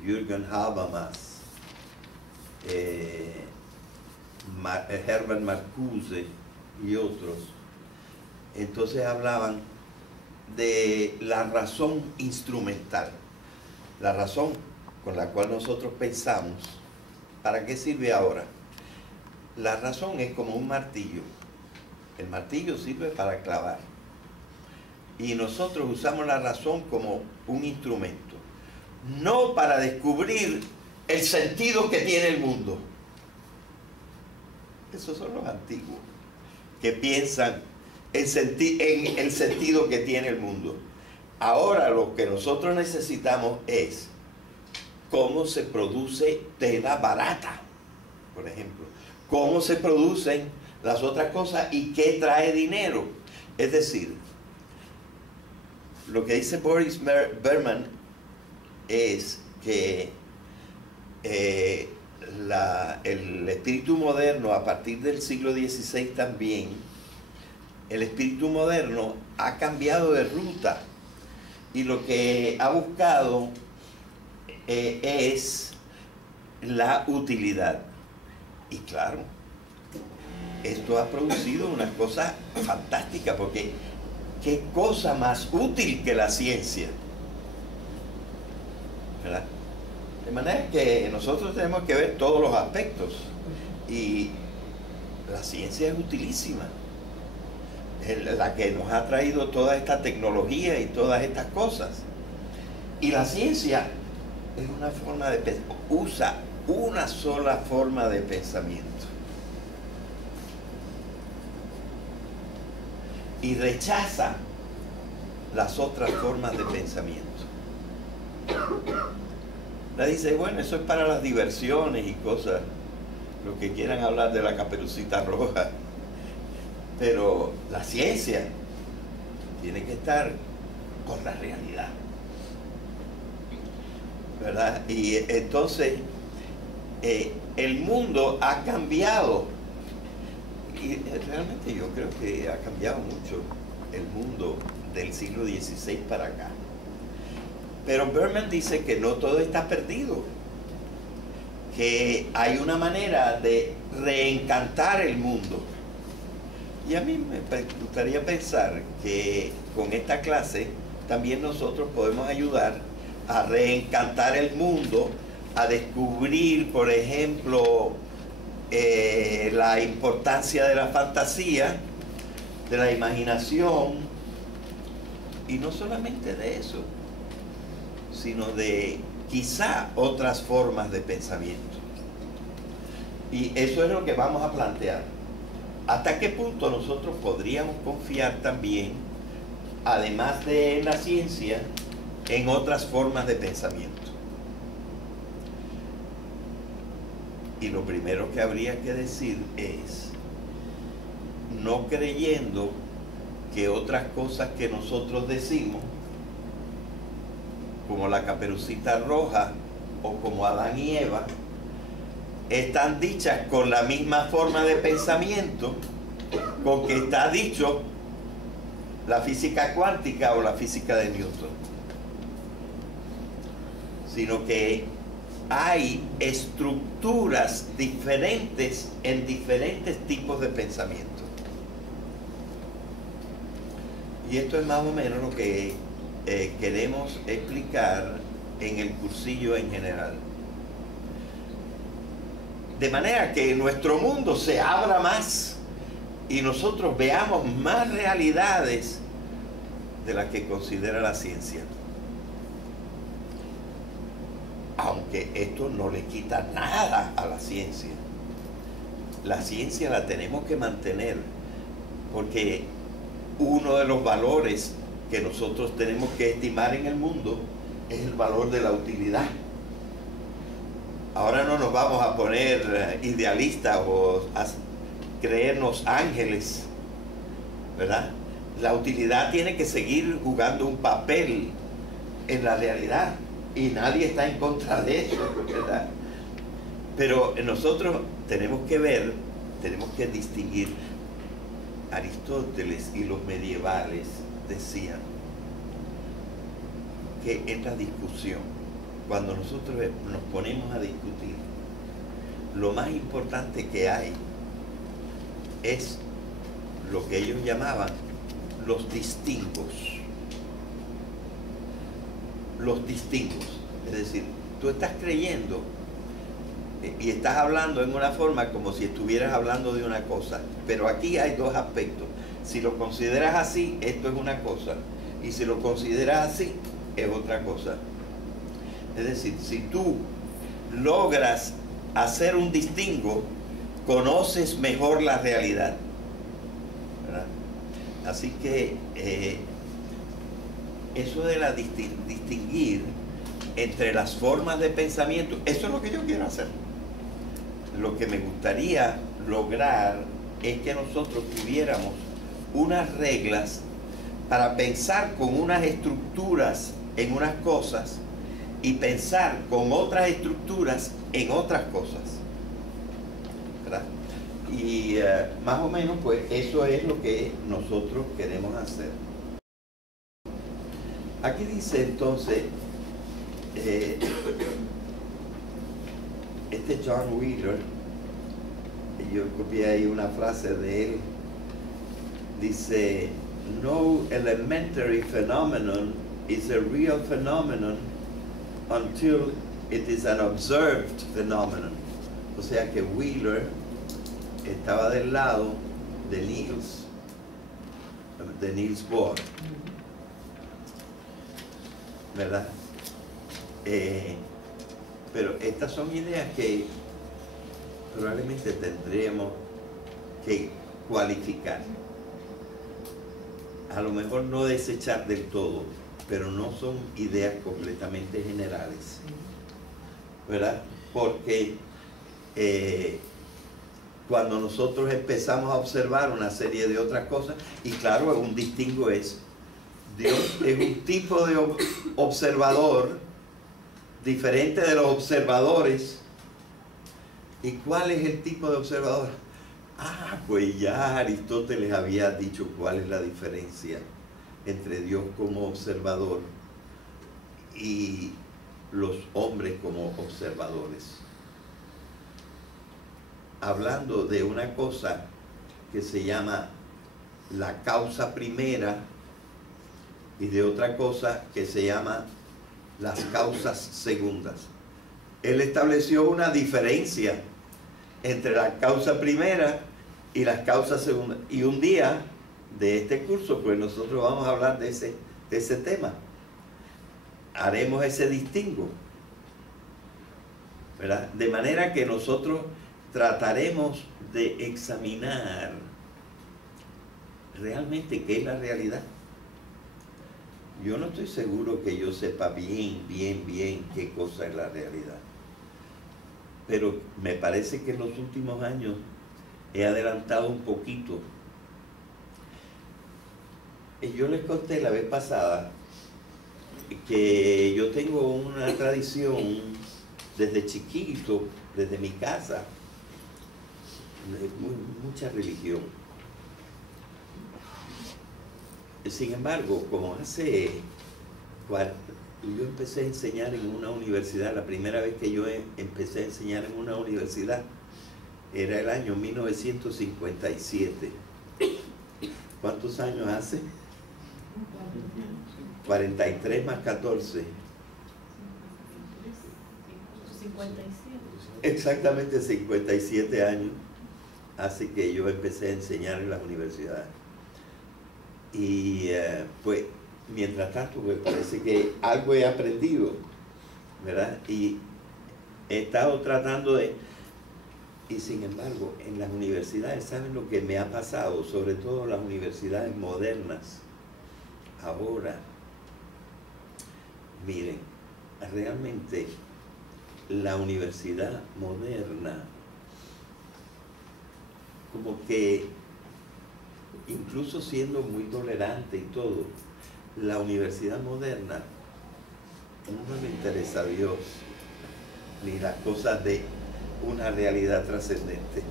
Jürgen Habermas, Herbert Marcuse y otros, entonces hablaban de la razón instrumental, la razón con la cual nosotros pensamos. ¿Para qué sirve ahora? La razón es como un martillo. El martillo sirve para clavar. Y nosotros usamos la razón como un instrumento, no para descubrir el sentido que tiene el mundo. Esos son los antiguos, que piensan en el sentido que tiene el mundo. Ahora lo que nosotros necesitamos es cómo se produce tela barata, por ejemplo. Cómo se producen las otras cosas y qué trae dinero. Es decir, lo que dice Boris Berman es que el espíritu moderno, a partir del siglo XVI también, el espíritu moderno ha cambiado de ruta y lo que ha buscado es la utilidad. Y claro, esto ha producido una cosa fantástica, porque ¿qué cosa más útil que la ciencia? ¿Verdad? De manera que nosotros tenemos que ver todos los aspectos, y la ciencia es utilísima, es la que nos ha traído toda esta tecnología y todas estas cosas. Y la ciencia es una forma de pensar, usa una sola forma de pensamiento y rechaza las otras formas de pensamiento. La dice, bueno, eso es para las diversiones y cosas, los que quieran hablar de la Caperucita Roja, pero la ciencia tiene que estar con la realidad, ¿verdad? Y entonces el mundo ha cambiado, y realmente yo creo que ha cambiado mucho el mundo del siglo XVI para acá. Pero Berman dice que no todo está perdido, que hay una manera de reencantar el mundo. Y a mí me gustaría pensar que con esta clase también nosotros podemos ayudar a reencantar el mundo, a descubrir, por ejemplo, la importancia de la fantasía, de la imaginación, y no solamente de eso, sino de quizá otras formas de pensamiento. Y eso es lo que vamos a plantear. ¿Hasta qué punto nosotros podríamos confiar también, además de la ciencia, en otras formas de pensamiento? Y lo primero que habría que decir es, no creyendo que otras cosas que nosotros decimos, como la Caperucita Roja o como Adán y Eva, están dichas con la misma forma de pensamiento con que está dicho la física cuántica o la física de Newton, sino que hay estructuras diferentes en diferentes tipos de pensamiento. Y esto es más o menos lo que queremos explicar en el cursillo en general. De manera que nuestro mundo se abra más y nosotros veamos más realidades de las que considera la ciencia. Aunque esto no le quita nada a la ciencia. La ciencia la tenemos que mantener, porque uno de los valores que nosotros tenemos que estimar en el mundo es el valor de la utilidad. ahora no nos vamos a poner idealistas o a creernos ángeles, ¿verdad? La utilidad tiene que seguir jugando un papel en la realidad y nadie está en contra de eso, ¿verdad? Pero nosotros tenemos que ver, tenemos que distinguir. Aristóteles y los medievales decían que en la discusión, cuando nosotros nos ponemos a discutir, lo más importante que hay es lo que ellos llamaban los distingos. Los distingos. Es decir, tú estás creyendo y estás hablando en una forma como si estuvieras hablando de una cosa, pero aquí hay dos aspectos. Si lo consideras así, esto es una cosa, y si lo consideras así, es otra cosa. Es decir, si tú logras hacer un distingo, conoces mejor la realidad, ¿verdad? Así que eso de la distinguir entre las formas de pensamiento, eso es lo que yo quiero hacer. Lo que me gustaría lograr es que nosotros tuviéramos unas reglas para pensar con unas estructuras en unas cosas y pensar con otras estructuras en otras cosas, ¿verdad? Y más o menos pues eso es lo que nosotros queremos hacer. Aquí dice entonces este John Wheeler, yo copié ahí una frase de él, dice: no elementary phenomenon is a real phenomenon until it is an observed phenomenon. O sea que Wheeler estaba del lado de Niels Bohr, ¿verdad? Pero estas son ideas que probablemente tendremos que cualificar. A lo mejor no desechar del todo, pero no son ideas completamente generales, ¿verdad? Porque cuando nosotros empezamos a observar una serie de otras cosas, y claro, un distingo es, Dios es un tipo de observador diferente de los observadores. ¿Y cuál es el tipo de observador? Ah, pues ya Aristóteles había dicho cuál es la diferencia entre Dios como observador y los hombres como observadores. Hablando de una cosa que se llama la causa primera y de otra cosa que se llama las causas segundas. Él estableció una diferencia entre la causa primera y las causas segundas. Y un día de este curso, pues nosotros vamos a hablar de ese tema. Haremos ese distingo, ¿verdad? De manera que nosotros trataremos de examinar realmente qué es la realidad. Yo no estoy seguro que yo sepa bien qué cosa es la realidad. Pero me parece que en los últimos años he adelantado un poquito. Yo les conté la vez pasada que yo tengo una tradición desde chiquito, desde mi casa, de mucha religión. Sin embargo, como yo empecé a enseñar en una universidad, la primera vez que yo empecé a enseñar en una universidad era el año 1957. ¿Cuántos años hace? 43 más 14. 57. Exactamente 57 años hace que yo empecé a enseñar en las universidades. Y pues, mientras tanto, pues parece que algo he aprendido, ¿verdad? Y he estado tratando de... Y sin embargo, en las universidades, ¿saben lo que me ha pasado? Sobre todo las universidades modernas. Ahora, miren, realmente la universidad moderna, como que, incluso siendo muy tolerante y todo, la universidad moderna no le interesa a Dios ni las cosas de una realidad trascendente.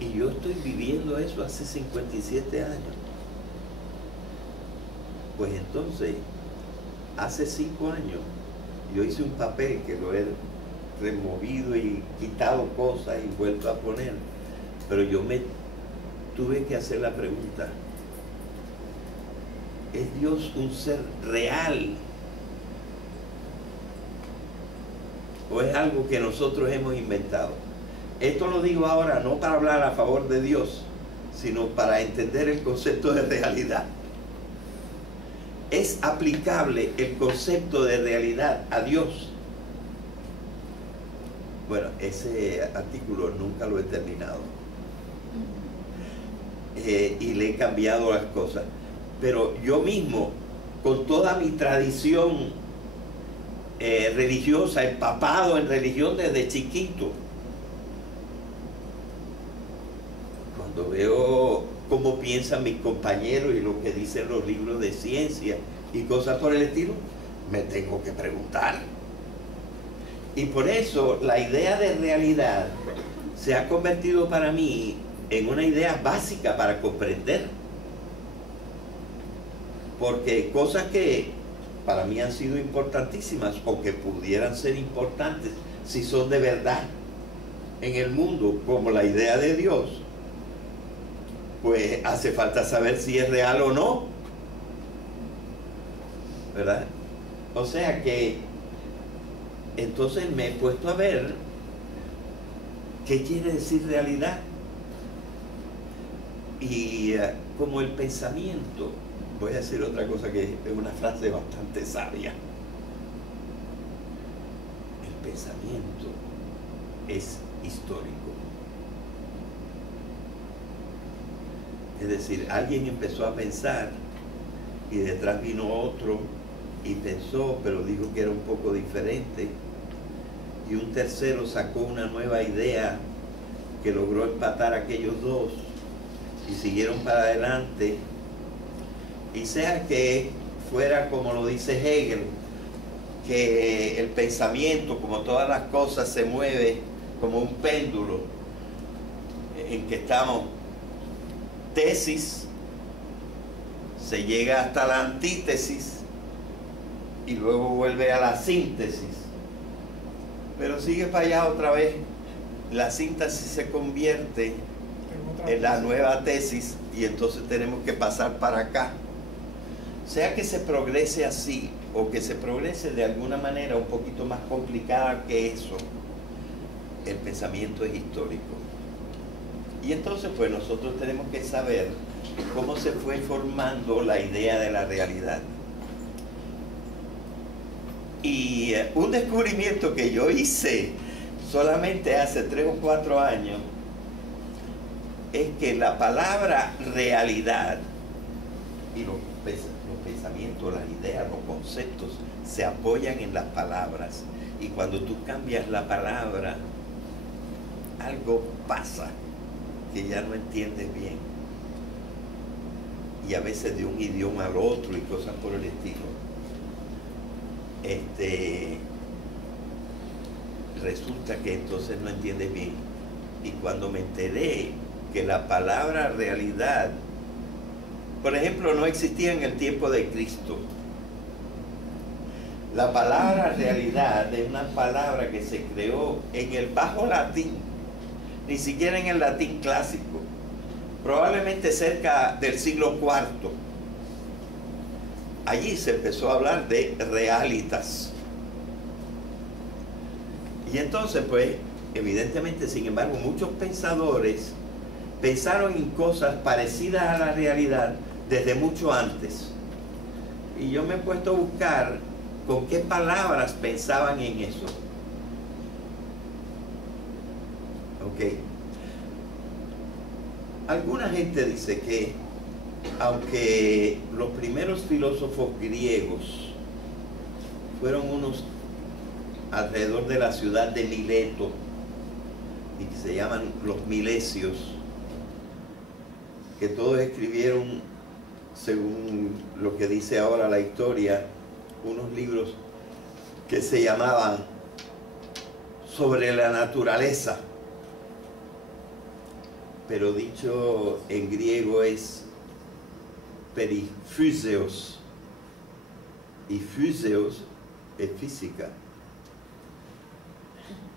Y yo estoy viviendo eso hace 57 años. Pues entonces, hace 5 años, yo hice un papel que lo he removido y quitado cosas y vuelto a poner, pero yo me tuve que hacer la pregunta: ¿es Dios un ser real? ¿O es algo que nosotros hemos inventado? Esto lo digo ahora no para hablar a favor de Dios, sino para entender el concepto de realidad. ¿Es aplicable el concepto de realidad a Dios? Bueno, ese artículo nunca lo he terminado. Y le he cambiado las cosas. Pero yo mismo, con toda mi tradición religiosa, empapado en religión desde chiquito, cuando veo cómo piensan mis compañeros y lo que dicen los libros de ciencia y cosas por el estilo, me tengo que preguntar. Y por eso la idea de realidad se ha convertido para mí en una idea básica para comprender. Porque cosas que para mí han sido importantísimas o que pudieran ser importantes si son de verdad en el mundo, como la idea de Dios, pues hace falta saber si es real o no, ¿verdad? O sea que entonces me he puesto a ver qué quiere decir realidad. Y como el pensamiento, voy a decir otra cosa que es una frase bastante sabia: el pensamiento es histórico. Es decir, alguien empezó a pensar y detrás vino otro y pensó, pero dijo que era un poco diferente, y un tercero sacó una nueva idea que logró empatar a aquellos dos y siguieron para adelante. Y sea que fuera como lo dice Hegel, que el pensamiento, como todas las cosas, se mueve como un péndulo en que estamos tesis, se llega hasta la antítesis y luego vuelve a la síntesis, pero sigue para allá otra vez. La síntesis se convierte en la nueva tesis y entonces tenemos que pasar para acá. Sea que se progrese así o que se progrese de alguna manera un poquito más complicada que eso, el pensamiento es histórico. Y entonces pues nosotros tenemos que saber cómo se fue formando la idea de la realidad. Y un descubrimiento que yo hice solamente hace 3 o 4 años es que la palabra realidad y los pensamientos, las ideas, los conceptos se apoyan en las palabras, y cuando tú cambias la palabra algo pasa que ya no entiendes bien, y a veces de un idioma al otro y cosas por el estilo. Resulta que entonces no entiendes bien. Y cuando me enteré que la palabra realidad, por ejemplo, no existía en el tiempo de Cristo. La palabra realidad es una palabra que se creó en el bajo latín, ni siquiera en el latín clásico, probablemente cerca del siglo IV. Allí se empezó a hablar de realitas. Y entonces, pues, evidentemente, sin embargo, muchos pensadores pensaron en cosas parecidas a la realidad desde mucho antes. Y yo me he puesto a buscar con qué palabras pensaban en eso. Ok. Alguna gente dice que, aunque los primeros filósofos griegos fueron unos alrededor de la ciudad de Mileto, y que se llaman los Milesios, que todos escribieron, según lo que dice ahora la historia, unos libros que se llamaban sobre la naturaleza, pero dicho en griego es periphyseos, y physeos es física.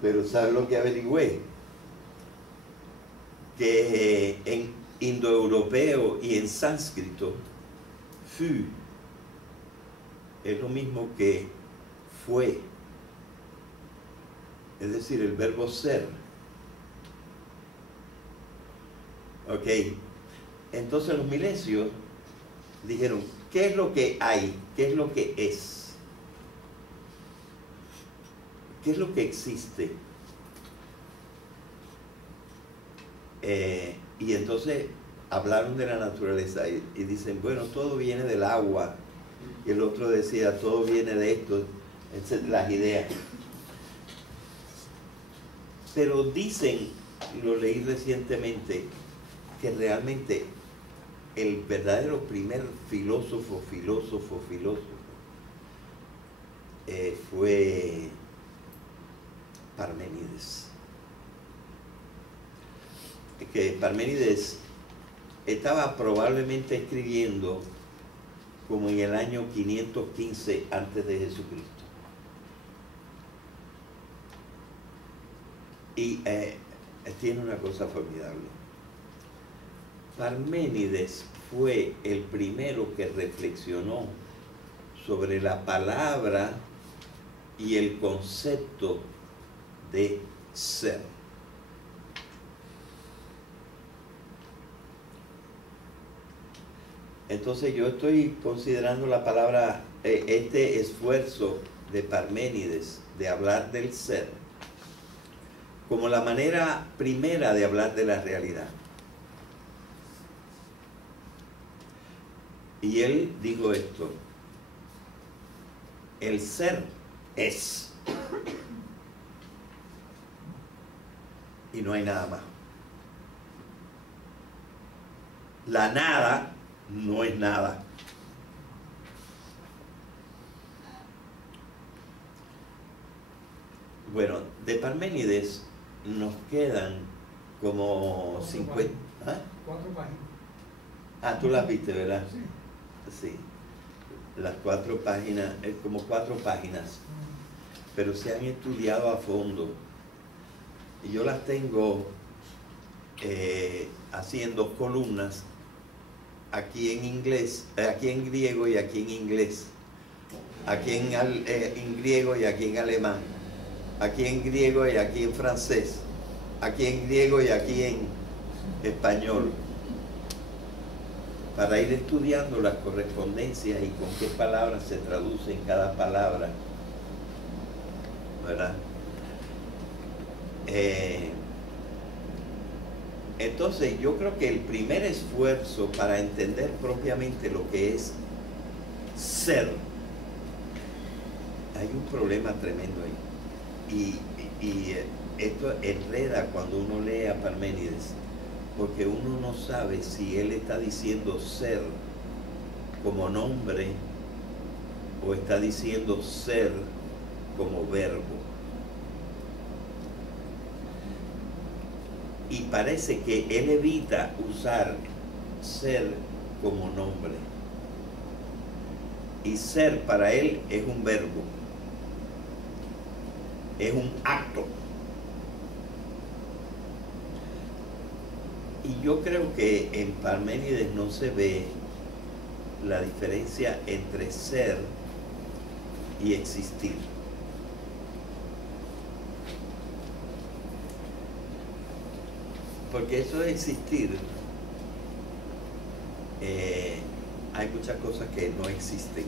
Pero ¿sabes lo que averigüé? Que en indoeuropeo y en sánscrito, fü es lo mismo que fue, es decir, el verbo ser. Ok, entonces los milesios dijeron, ¿qué es lo que hay? ¿Qué es lo que es? ¿Qué es lo que existe? Y entonces hablaron de la naturaleza y dicen, bueno, todo viene del agua. Y el otro decía, todo viene de esto, las ideas. Pero dicen, lo leí recientemente, que realmente el verdadero primer filósofo fue Parménides. Que Parménides estaba probablemente escribiendo como en el año 515 antes de Jesucristo. Y tiene una cosa formidable. Parménides fue el primero que reflexionó sobre la palabra y el concepto de ser. Entonces yo estoy considerando la palabra, este esfuerzo de Parménides de hablar del ser, como la manera primera de hablar de la realidad. Y él dijo esto: el ser es, y no hay nada más. La nada no es nada. Bueno, de Parménides nos quedan como 50... ¿Ah? 4 páginas. Ah, tú las viste, ¿verdad? Sí. Sí. Las 4 páginas, como 4 páginas, pero se han estudiado a fondo. Y yo las tengo así en 2 columnas, aquí en inglés, aquí en griego y aquí en inglés, aquí en griego y aquí en alemán, aquí en griego y aquí en francés, aquí en griego y aquí en español, para ir estudiando las correspondencias y con qué palabras se traduce en cada palabra, ¿verdad? Entonces yo creo que el primer esfuerzo para entender propiamente lo que es ser, hay un problema tremendo ahí. Y esto enreda cuando uno lee a Parménides, porque uno no sabe si él está diciendo ser como nombre o está diciendo ser como verbo. Y parece que él evita usar ser como nombre. Y ser para él es un verbo, es un acto. Y yo creo que en Parménides no se ve la diferencia entre ser y existir. Porque eso de existir, hay muchas cosas que no existen.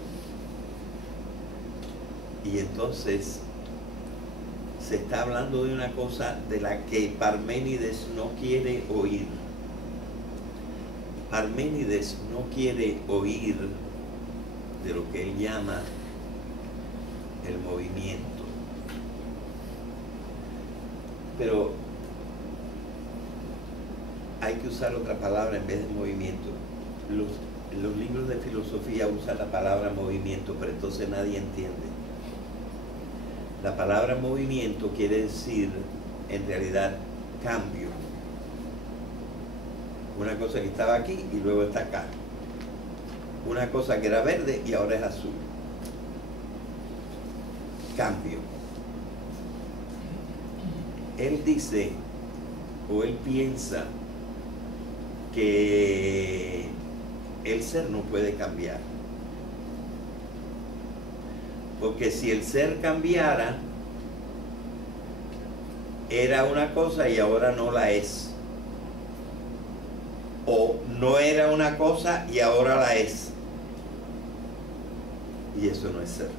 Y entonces se está hablando de una cosa de la que Parménides no quiere oír. Parménides no quiere oír de lo que él llama el movimiento. Pero hay que usar otra palabra en vez de movimiento. Los libros de filosofía usan la palabra movimiento, pero entonces nadie entiende. La palabra movimiento quiere decir, en realidad, cambio. Una cosa que estaba aquí y luego está acá. Una cosa que era verde y ahora es azul. Cambio. Él dice, o él piensa, que el ser no puede cambiar. Porque si el ser cambiara, era una cosa y ahora no la es. O no era una cosa y ahora la es. Y eso no es ser.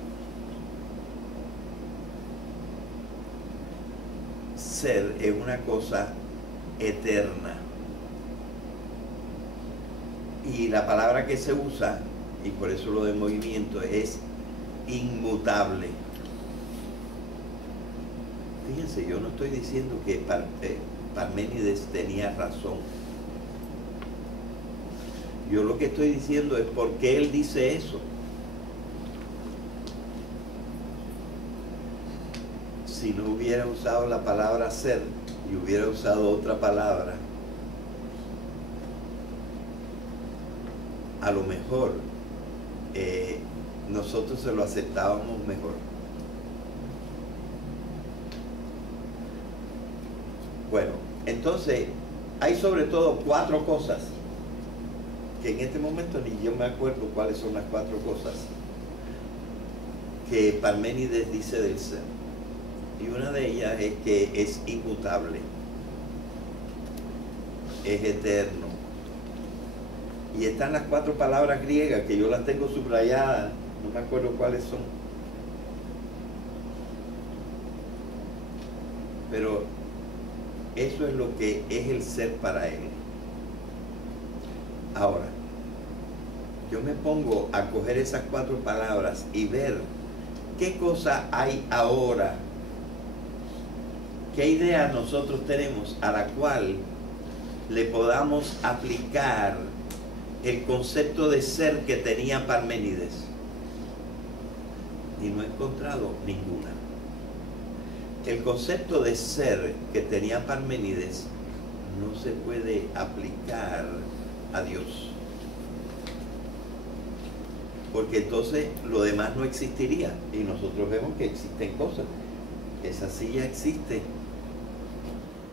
Ser es una cosa eterna. Y la palabra que se usa, y por eso lo de movimiento, es inmutable. Fíjense, yo no estoy diciendo que Parménides tenía razón. Yo lo que estoy diciendo es por qué él dice eso. Si no hubiera usado la palabra ser y hubiera usado otra palabra, a lo mejor nosotros se lo aceptábamos mejor. Bueno, entonces hay sobre todo 4 cosas que en este momento ni yo me acuerdo cuáles son las 4 cosas que Parménides dice del ser. Y una de ellas es que es inmutable, es eterno. Y están las 4 palabras griegas que yo las tengo subrayadas, no me acuerdo cuáles son. Pero eso es lo que es el ser para él. Ahora, yo me pongo a coger esas 4 palabras y ver qué cosa hay ahora, qué idea nosotros tenemos a la cual le podamos aplicar el concepto de ser que tenía Parménides. Y no he encontrado ninguna. El concepto de ser que tenía Parménides no se puede aplicar a Dios. Porque entonces lo demás no existiría. Y nosotros vemos que existen cosas. Esa silla existe.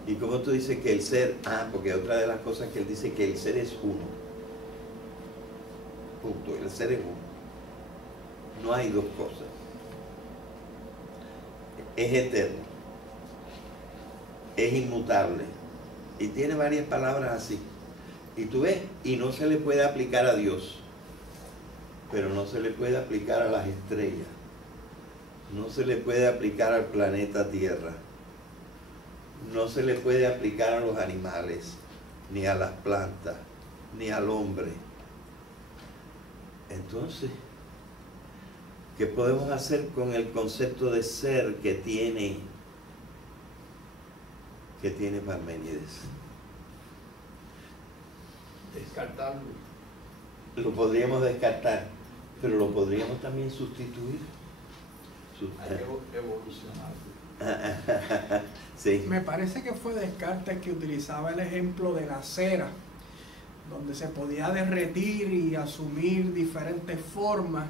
¿Y cómo tú dices que el ser? Porque otra de las cosas que él dice que el ser es uno. Punto. El ser es uno. No hay 2 cosas. Es eterno. Es inmutable. Y tiene varias palabras así. Y tú ves, y no se le puede aplicar a Dios. Pero no se le puede aplicar a las estrellas. No se le puede aplicar al planeta Tierra. No se le puede aplicar a los animales, ni a las plantas, ni al hombre. Entonces, ¿qué podemos hacer con el concepto de ser que tiene Parménides? Descartarlo. Lo podríamos descartar, pero lo podríamos también sustituir. Hay que evolucionarlo. Sí. Me parece que fue Descartes que utilizaba el ejemplo de la cera, donde se podía derretir y asumir diferentes formas.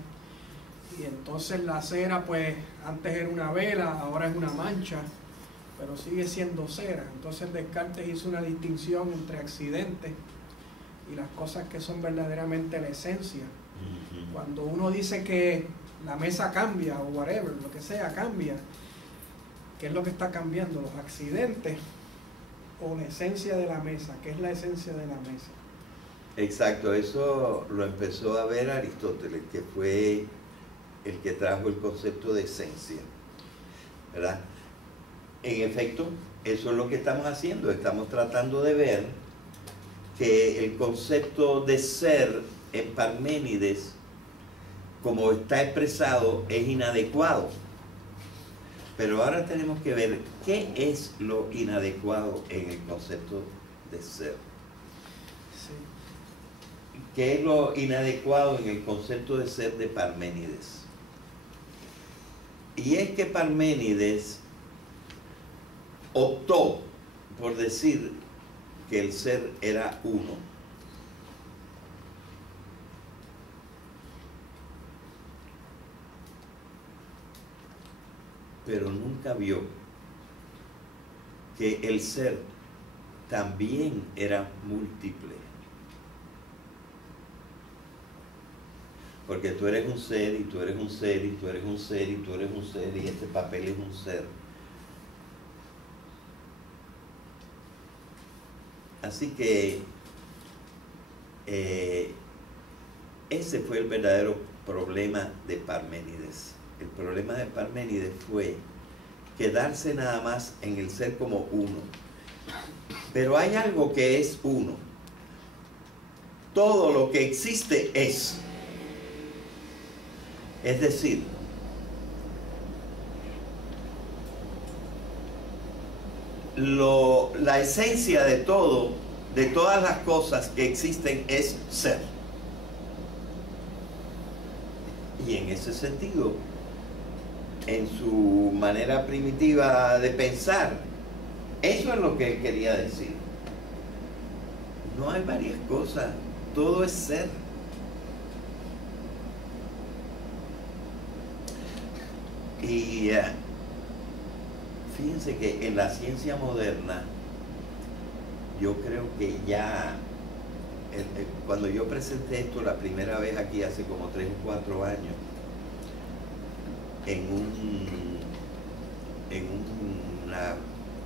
Y entonces la cera, pues antes era una vela, ahora es una mancha, pero sigue siendo cera. Entonces Descartes hizo una distinción entre accidentes y las cosas que son verdaderamente la esencia. Cuando uno dice que la mesa cambia o whatever, lo que sea cambia, ¿qué es lo que está cambiando? ¿Los accidentes o la esencia de la mesa? ¿Qué es la esencia de la mesa? Exacto, eso lo empezó a ver Aristóteles, que fue el que trajo el concepto de esencia, ¿verdad? En efecto, eso es lo que estamos haciendo, estamos tratando de ver que el concepto de ser en Parménides, como está expresado, es inadecuado. Pero ahora tenemos que ver qué es lo inadecuado en el concepto de ser. Sí. ¿Qué es lo inadecuado en el concepto de ser de Parménides? Y es que Parménides optó por decir que el ser era uno. Pero nunca vio que el ser también era múltiple. Porque tú eres un ser, y tú eres un ser, y tú eres un ser, y tú eres un ser, y este papel es un ser. Así que ese fue el verdadero problema de Parménides. El problema de Parménides fue quedarse nada más en el ser como uno. Pero hay algo que es uno. Todo lo que existe es. Es decir, la esencia de todo, de todas las cosas que existen, es ser. Y en ese sentido, en su manera primitiva de pensar, eso es lo que él quería decir. No hay varias cosas, todo es ser. Y fíjense que en la ciencia moderna, yo creo que ya, cuando yo presenté esto la primera vez aquí hace como 3 o 4 años, en una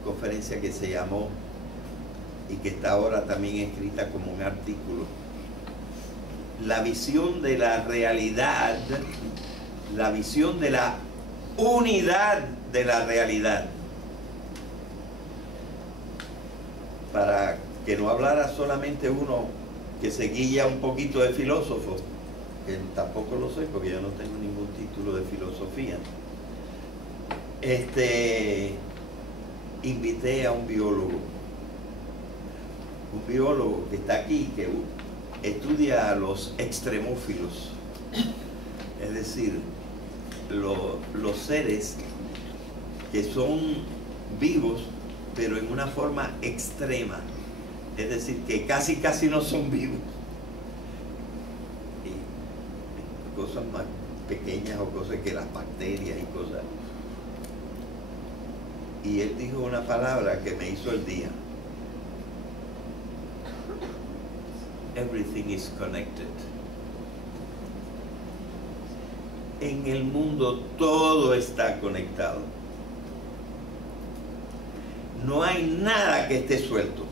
conferencia que se llamó, y que está ahora también escrita como un artículo, la visión de la realidad, la visión de la unidad de la realidad. Para que no hablara solamente uno que se guía un poquito de filósofo, que tampoco lo soy porque yo no tengo ningún título de filosofía. Invité a un biólogo que está aquí, que estudia a los extremófilos, es decir, los seres que son vivos pero en una forma extrema, es decir, que casi no son vivos, y cosas más pequeñas o cosas que las bacterias y cosas. Y él dijo una palabra que me hizo el día: everything is connected. En el mundo todo está conectado. No hay nada que esté suelto.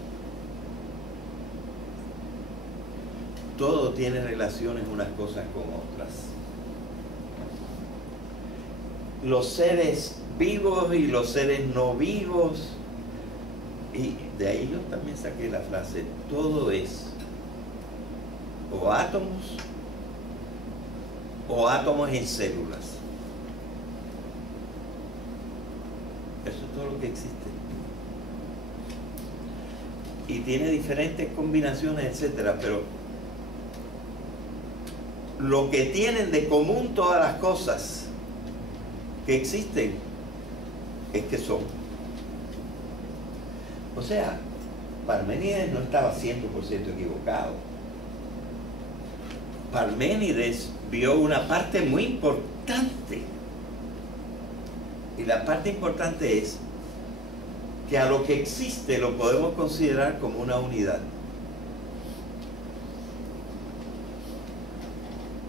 Todo tiene relaciones unas cosas con otras. Los seres vivos y los seres no vivos. Y de ahí yo también saqué la frase: todo es o átomos en células. Eso es todo lo que existe. Y tiene diferentes combinaciones, etcétera, pero lo que tienen de común todas las cosas que existen es que son. O sea, Parménides no estaba 100% equivocado. Parménides vio una parte muy importante. Y la parte importante es que a lo que existe lo podemos considerar como una unidad.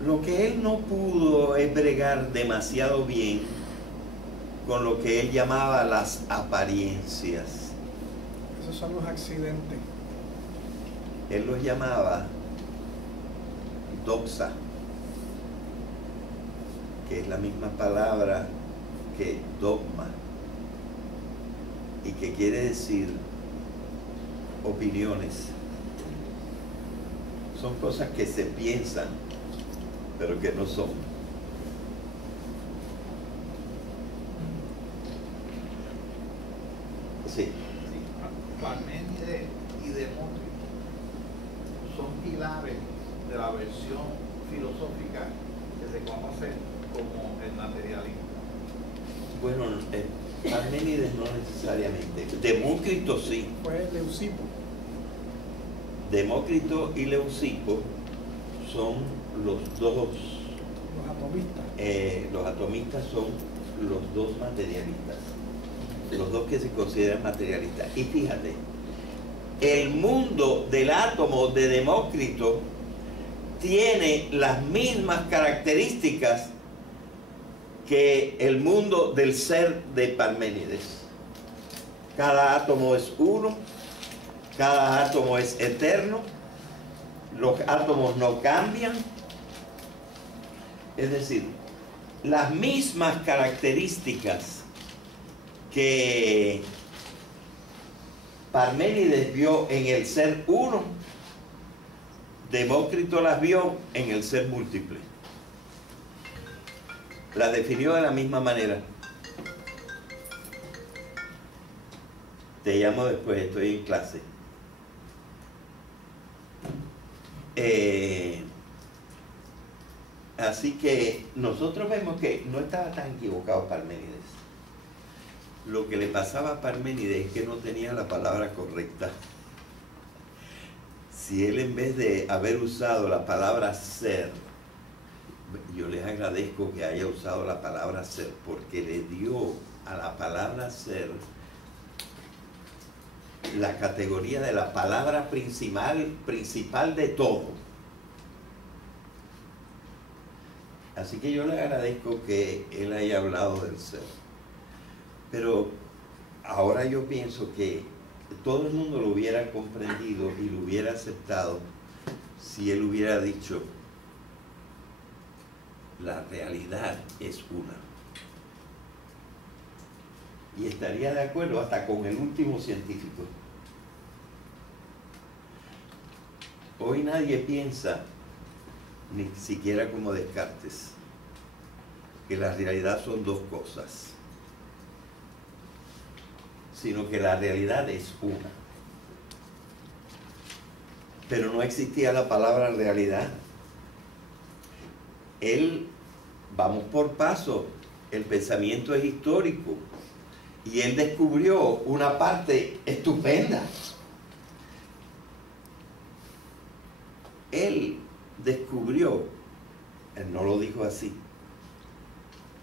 Lo que él no pudo es bregar demasiado bien con lo que él llamaba las apariencias. Esos son los accidentes. Él los llamaba doxa, que es la misma palabra que dogma, y que quiere decir opiniones. Son cosas que se piensan, pero que no son. Sí. Parménides y Demócrito son pilares de la versión filosófica que se conoce como el materialismo. Bueno, Parménides no necesariamente. Demócrito sí. Fue Leucipo. Demócrito y Leucipo son los dos. Los atomistas. Los atomistas son los dos materialistas. Los dos que se consideran materialistas. Y fíjate, el mundo del átomo de Demócrito tiene las mismas características que el mundo del ser de Parménides. Cada átomo es uno, cada átomo es eterno, los átomos no cambian, es decir, las mismas características que Parménides vio en el ser uno, Demócrito las vio en el ser múltiple. Las definió de la misma manera. Te llamo después, estoy en clase. Así que nosotros vemos que no estaba tan equivocado Parménides. Lo que le pasaba a Parménides es que no tenía la palabra correcta. Si él, en vez de haber usado la palabra ser, yo les agradezco que haya usado la palabra ser, porque le dio a la palabra ser la categoría de la palabra principal de todo. Así que yo le agradezco que él haya hablado del ser. Pero ahora yo pienso que todo el mundo lo hubiera comprendido y lo hubiera aceptado si él hubiera dicho: la realidad es una. Y estaría de acuerdo hasta con el último científico. Hoy nadie piensa, ni siquiera como Descartes, que la realidad son dos cosas, sino que la realidad es una. Pero no existía la palabra realidad. Vamos por paso, el pensamiento es histórico, y él descubrió una parte estupenda. Él descubrió, él no lo dijo así,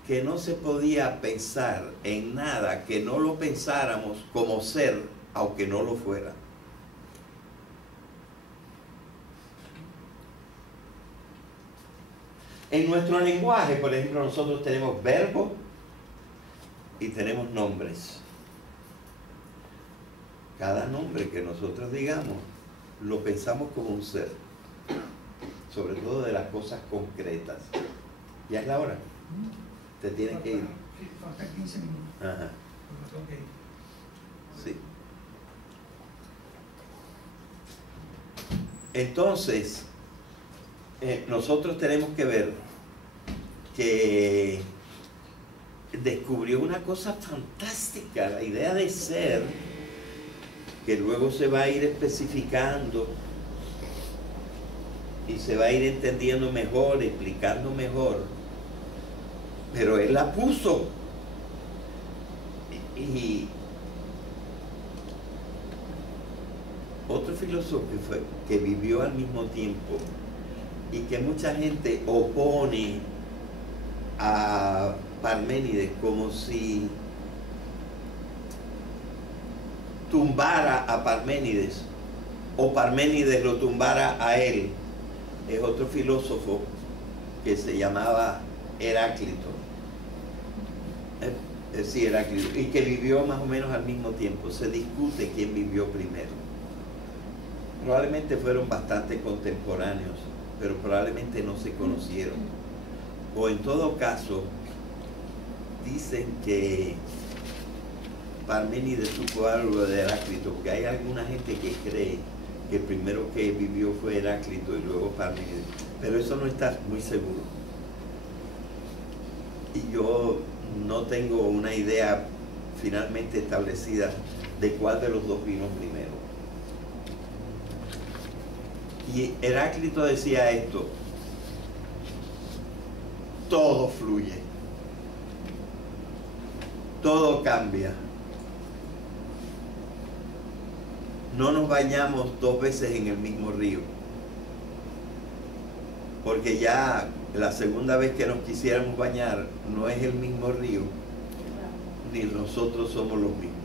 que no se podía pensar en nada que no lo pensáramos como ser, aunque no lo fuera. En nuestro lenguaje, por ejemplo, nosotros tenemos verbos y tenemos nombres. Cada nombre que nosotros digamos lo pensamos como un ser, sobre todo de las cosas concretas. ¿Ya es la hora? Te tienes que ir. Sí, faltan 15 minutos. Ajá. Me tengo que ir. Sí. Entonces, nosotros tenemos que ver que descubrió una cosa fantástica, la idea de ser, que luego se va a ir especificando y se va a ir entendiendo mejor, explicando mejor, pero él la puso. Y otro filósofo que vivió al mismo tiempo y que mucha gente opone a Parménides como si tumbara a Parménides o Parménides lo tumbara a él, es otro filósofo que se llamaba Heráclito. Sí, Heráclito, y que vivió más o menos al mismo tiempo. Se discute quién vivió primero. Probablemente fueron bastante contemporáneos, pero probablemente no se conocieron. O en todo caso, dicen que Parménides supo algo de Heráclito, porque hay alguna gente que cree que el primero que vivió fue Heráclito y luego Parménides, pero eso no está muy seguro. Y yo no tengo una idea finalmente establecida de cuál de los dos vino primero. Y Heráclito decía esto: todo fluye, todo cambia. No nos bañamos dos veces en el mismo río, porque ya la segunda vez que nos quisiéramos bañar no es el mismo río, ni nosotros somos los mismos.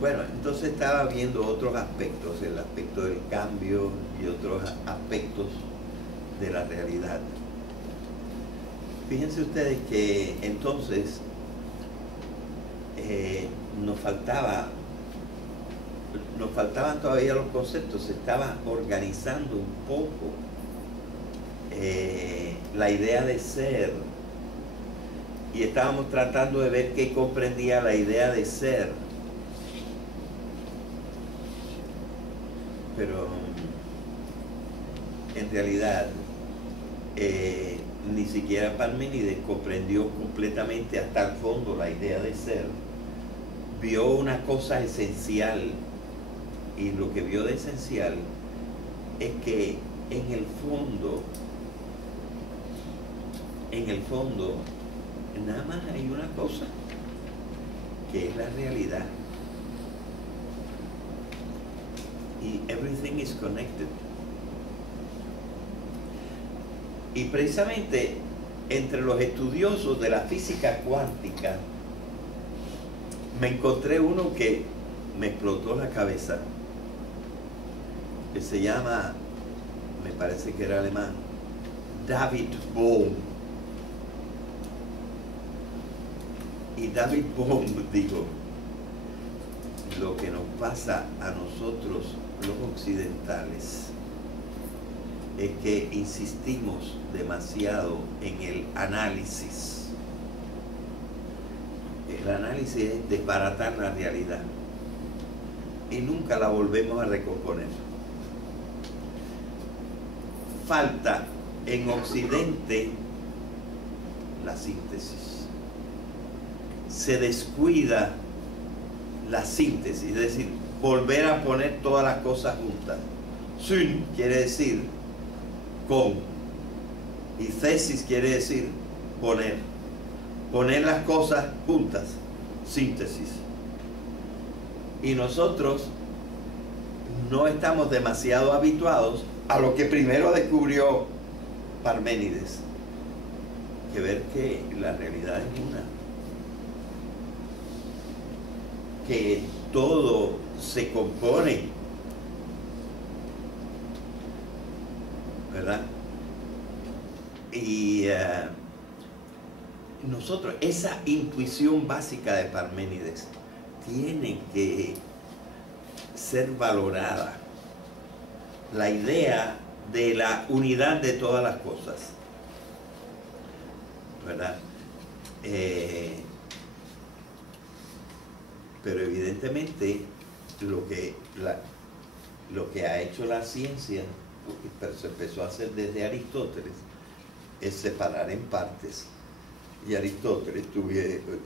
Bueno, entonces estaba viendo otros aspectos, el aspecto del cambio y otros aspectos de la realidad. Fíjense ustedes que entonces nos faltaban todavía los conceptos, se estaba organizando un poco la idea de ser, y estábamos tratando de ver qué comprendía la idea de ser. Pero en realidad ni siquiera Parménides comprendió completamente hasta el fondo la idea de ser. Vio una cosa esencial, y lo que vio de esencial es que en el fondo nada más hay una cosa, que es la realidad. Y everything is connected. Y precisamente entre los estudiosos de la física cuántica me encontré uno que me explotó la cabeza, que se llama, me parece que era alemán, David Bohm. Y David Bohm dijo: lo que nos pasa a nosotros los occidentales es que insistimos demasiado en el análisis. El análisis es desbaratar la realidad y nunca la volvemos a recomponer. Falta en Occidente la síntesis. Se descuida la síntesis, es decir, volver a poner todas las cosas juntas. Syn quiere decir con, y thesis quiere decir poner las cosas juntas, síntesis. Y nosotros no estamos demasiado habituados a lo que primero descubrió Parménides, que ver que la realidad es una, que todo se compone, ¿verdad? Y nosotros, esa intuición básica de Parménides tiene que ser valorada. La idea de la unidad de todas las cosas, ¿verdad? Pero evidentemente lo que ha hecho la ciencia, pero se empezó a hacer desde Aristóteles, es separar en partes. Y Aristóteles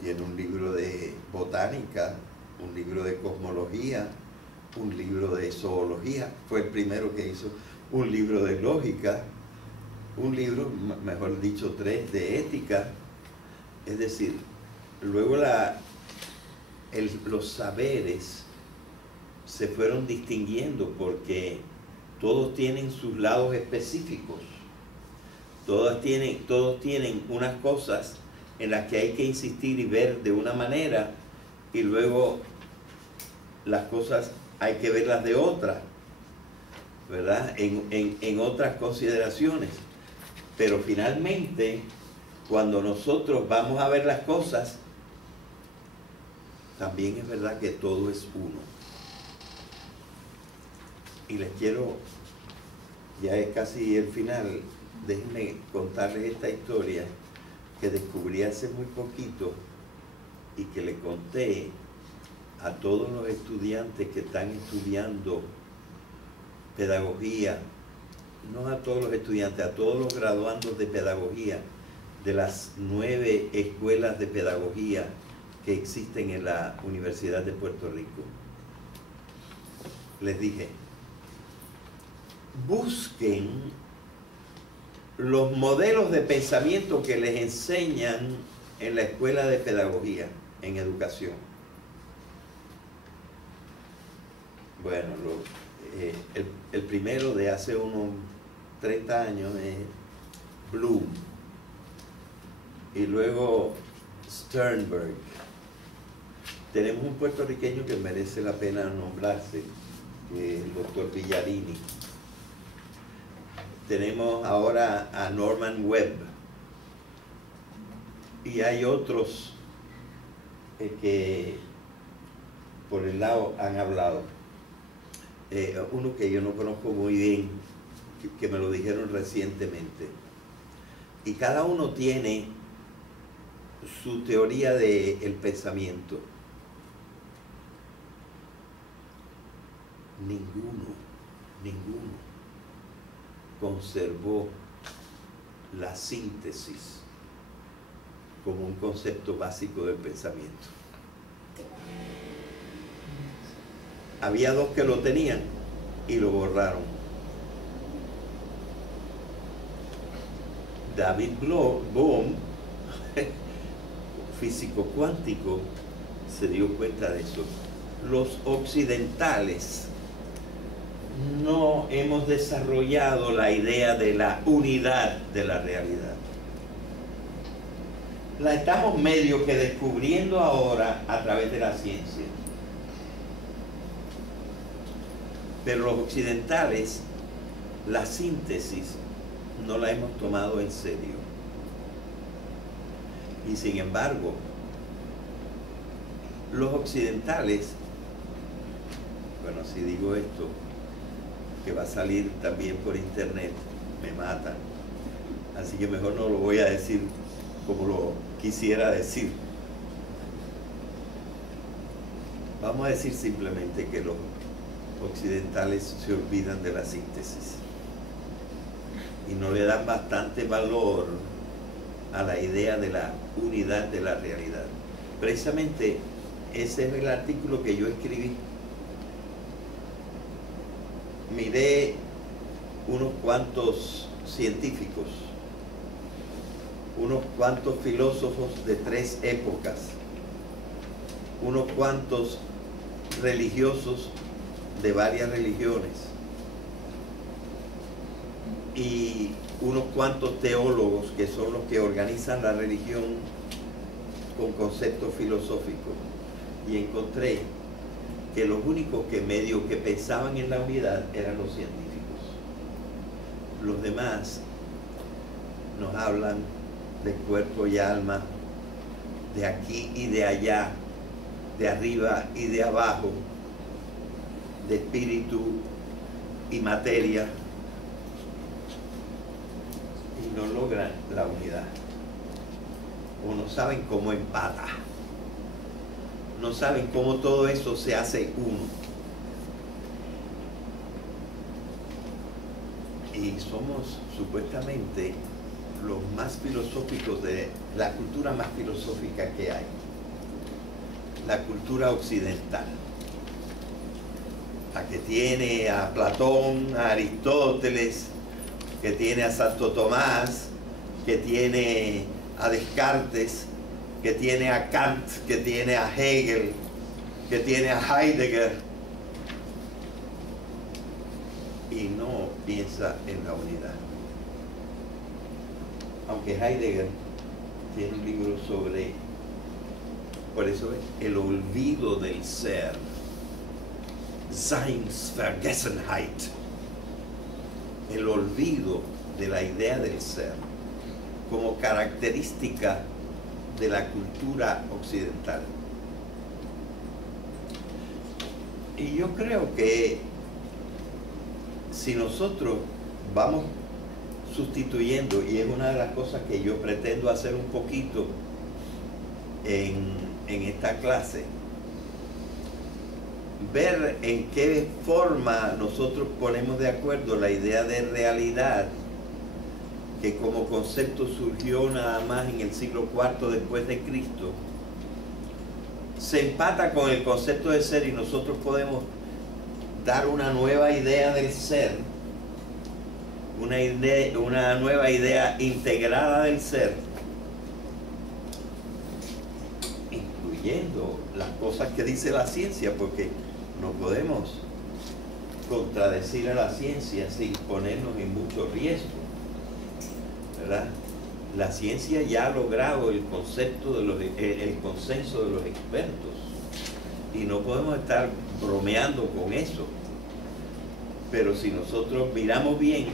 tiene un libro de botánica, un libro de cosmología, un libro de zoología, fue el primero que hizo un libro de lógica, un libro, mejor dicho, 3 de ética. Es decir, luego los saberes se fueron distinguiendo porque todos tienen sus lados específicos, todos tienen unas cosas en las que hay que insistir y ver de una manera, y luego las cosas hay que verlas de otra, ¿verdad? En otras consideraciones. Pero finalmente, cuando nosotros vamos a ver las cosas, también es verdad que todo es uno. Y les quiero, ya es casi el final, déjenme contarles esta historia que descubrí hace muy poquito y que le conté a todos los estudiantes que están estudiando pedagogía, no a todos los estudiantes, a todos los graduandos de pedagogía de las 9 escuelas de pedagogía que existen en la Universidad de Puerto Rico. Les dije, busquen los modelos de pensamiento que les enseñan en la escuela de pedagogía, en educación. Bueno, el primero de hace unos 30 años es Bloom, y luego Sternberg. Tenemos un puertorriqueño que merece la pena nombrarse, que es el doctor Villarini. Tenemos ahora a Norman Webb, y hay otros que por el lado han hablado. Uno que yo no conozco muy bien, que me lo dijeron recientemente, y cada uno tiene su teoría del pensamiento. Ninguno conservó la síntesis como un concepto básico del pensamiento. Había dos que lo tenían y lo borraron. David Bohm, físico cuántico, se dio cuenta de eso. Los occidentales no hemos desarrollado la idea de la unidad de la realidad. La estamos medio que descubriendo ahora a través de la ciencia. Pero los occidentales, la síntesis no la hemos tomado en serio. Y sin embargo, los occidentales, bueno, si digo esto, que va a salir también por internet, me matan. Así que mejor no lo voy a decir como lo quisiera decir. Vamos a decir simplemente que los occidentales se olvidan de la síntesis y no le dan bastante valor a la idea de la unidad de la realidad. Precisamente ese es el artículo que yo escribí. Miré unos cuantos científicos, unos cuantos filósofos de 3 épocas, unos cuantos religiosos de varias religiones y unos cuantos teólogos que son los que organizan la religión con conceptos filosóficos, y encontré que los únicos que medio que pensaban en la unidad eran los científicos. Los demás nos hablan de cuerpo y alma, de aquí y de allá, de arriba y de abajo, de espíritu y materia, y no logran la unidad, o no saben cómo empata, no saben cómo todo eso se hace uno. Y somos supuestamente los más filosóficos de la cultura más filosófica que hay, la cultura occidental, la que tiene a Platón, a Aristóteles, que tiene a Santo Tomás, que tiene a Descartes, que tiene a Kant, que tiene a Hegel, que tiene a Heidegger, y no piensa en la unidad. Aunque Heidegger tiene un libro sobre, por eso es el olvido del ser, Seinsvergessenheit, el olvido de la idea del ser como característica de la cultura occidental. Y yo creo que si nosotros vamos sustituyendo, y es una de las cosas que yo pretendo hacer un poquito en esta clase, ver en qué forma nosotros ponemos de acuerdo la idea de realidad que como concepto surgió nada más en el siglo IV después de Cristo, se empata con el concepto de ser y nosotros podemos dar una nueva idea del ser, una nueva idea integrada del ser, incluyendo las cosas que dice la ciencia, porque no podemos contradecir a la ciencia sin ponernos en mucho riesgo, ¿verdad? La ciencia ya ha logrado el concepto el consenso de los expertos y no podemos estar bromeando con eso. Pero si nosotros miramos bien,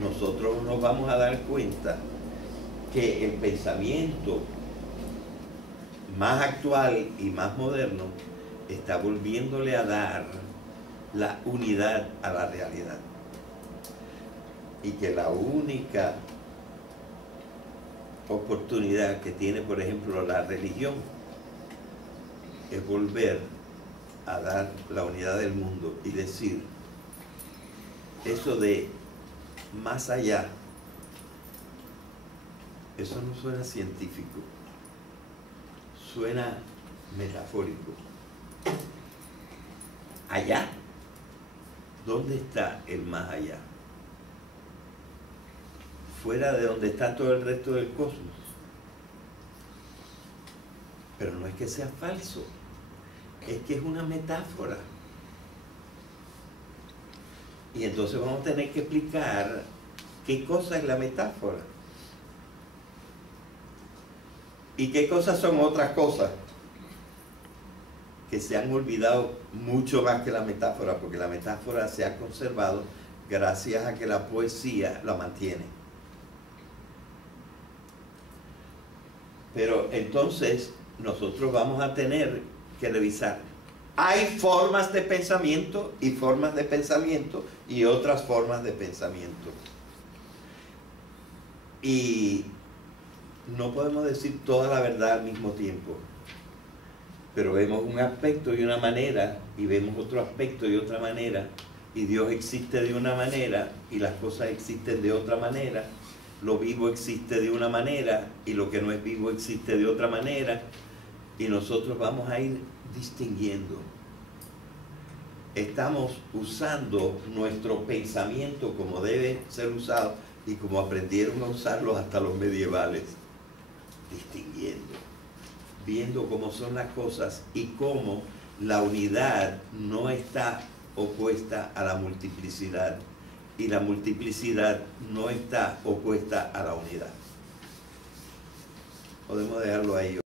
nosotros nos vamos a dar cuenta que el pensamiento más actual y más moderno está volviéndole a dar la unidad a la realidad. Y que la única oportunidad que tiene, por ejemplo, la religión es volver a dar la unidad del mundo y decir eso de más allá, eso no suena científico, suena metafórico. Allá, ¿dónde está el más allá? Fuera de donde está todo el resto del cosmos. Pero no es que sea falso, es que es una metáfora. Y entonces vamos a tener que explicar qué cosa es la metáfora. Y qué cosas son otras cosas que se han olvidado mucho más que la metáfora, porque la metáfora se ha conservado gracias a que la poesía la mantiene. Pero entonces nosotros vamos a tener que revisar. Hay formas de pensamiento y formas de pensamiento y otras formas de pensamiento. Y no podemos decir toda la verdad al mismo tiempo. Pero vemos un aspecto y una manera y vemos otro aspecto y otra manera. Y Dios existe de una manera y las cosas existen de otra manera. Lo vivo existe de una manera y lo que no es vivo existe de otra manera, y nosotros vamos a ir distinguiendo. Estamos usando nuestro pensamiento como debe ser usado y como aprendieron a usarlo hasta los medievales, distinguiendo, viendo cómo son las cosas y cómo la unidad no está opuesta a la multiplicidad. Y la multiplicidad no está opuesta a la unidad. Podemos dejarlo ahí.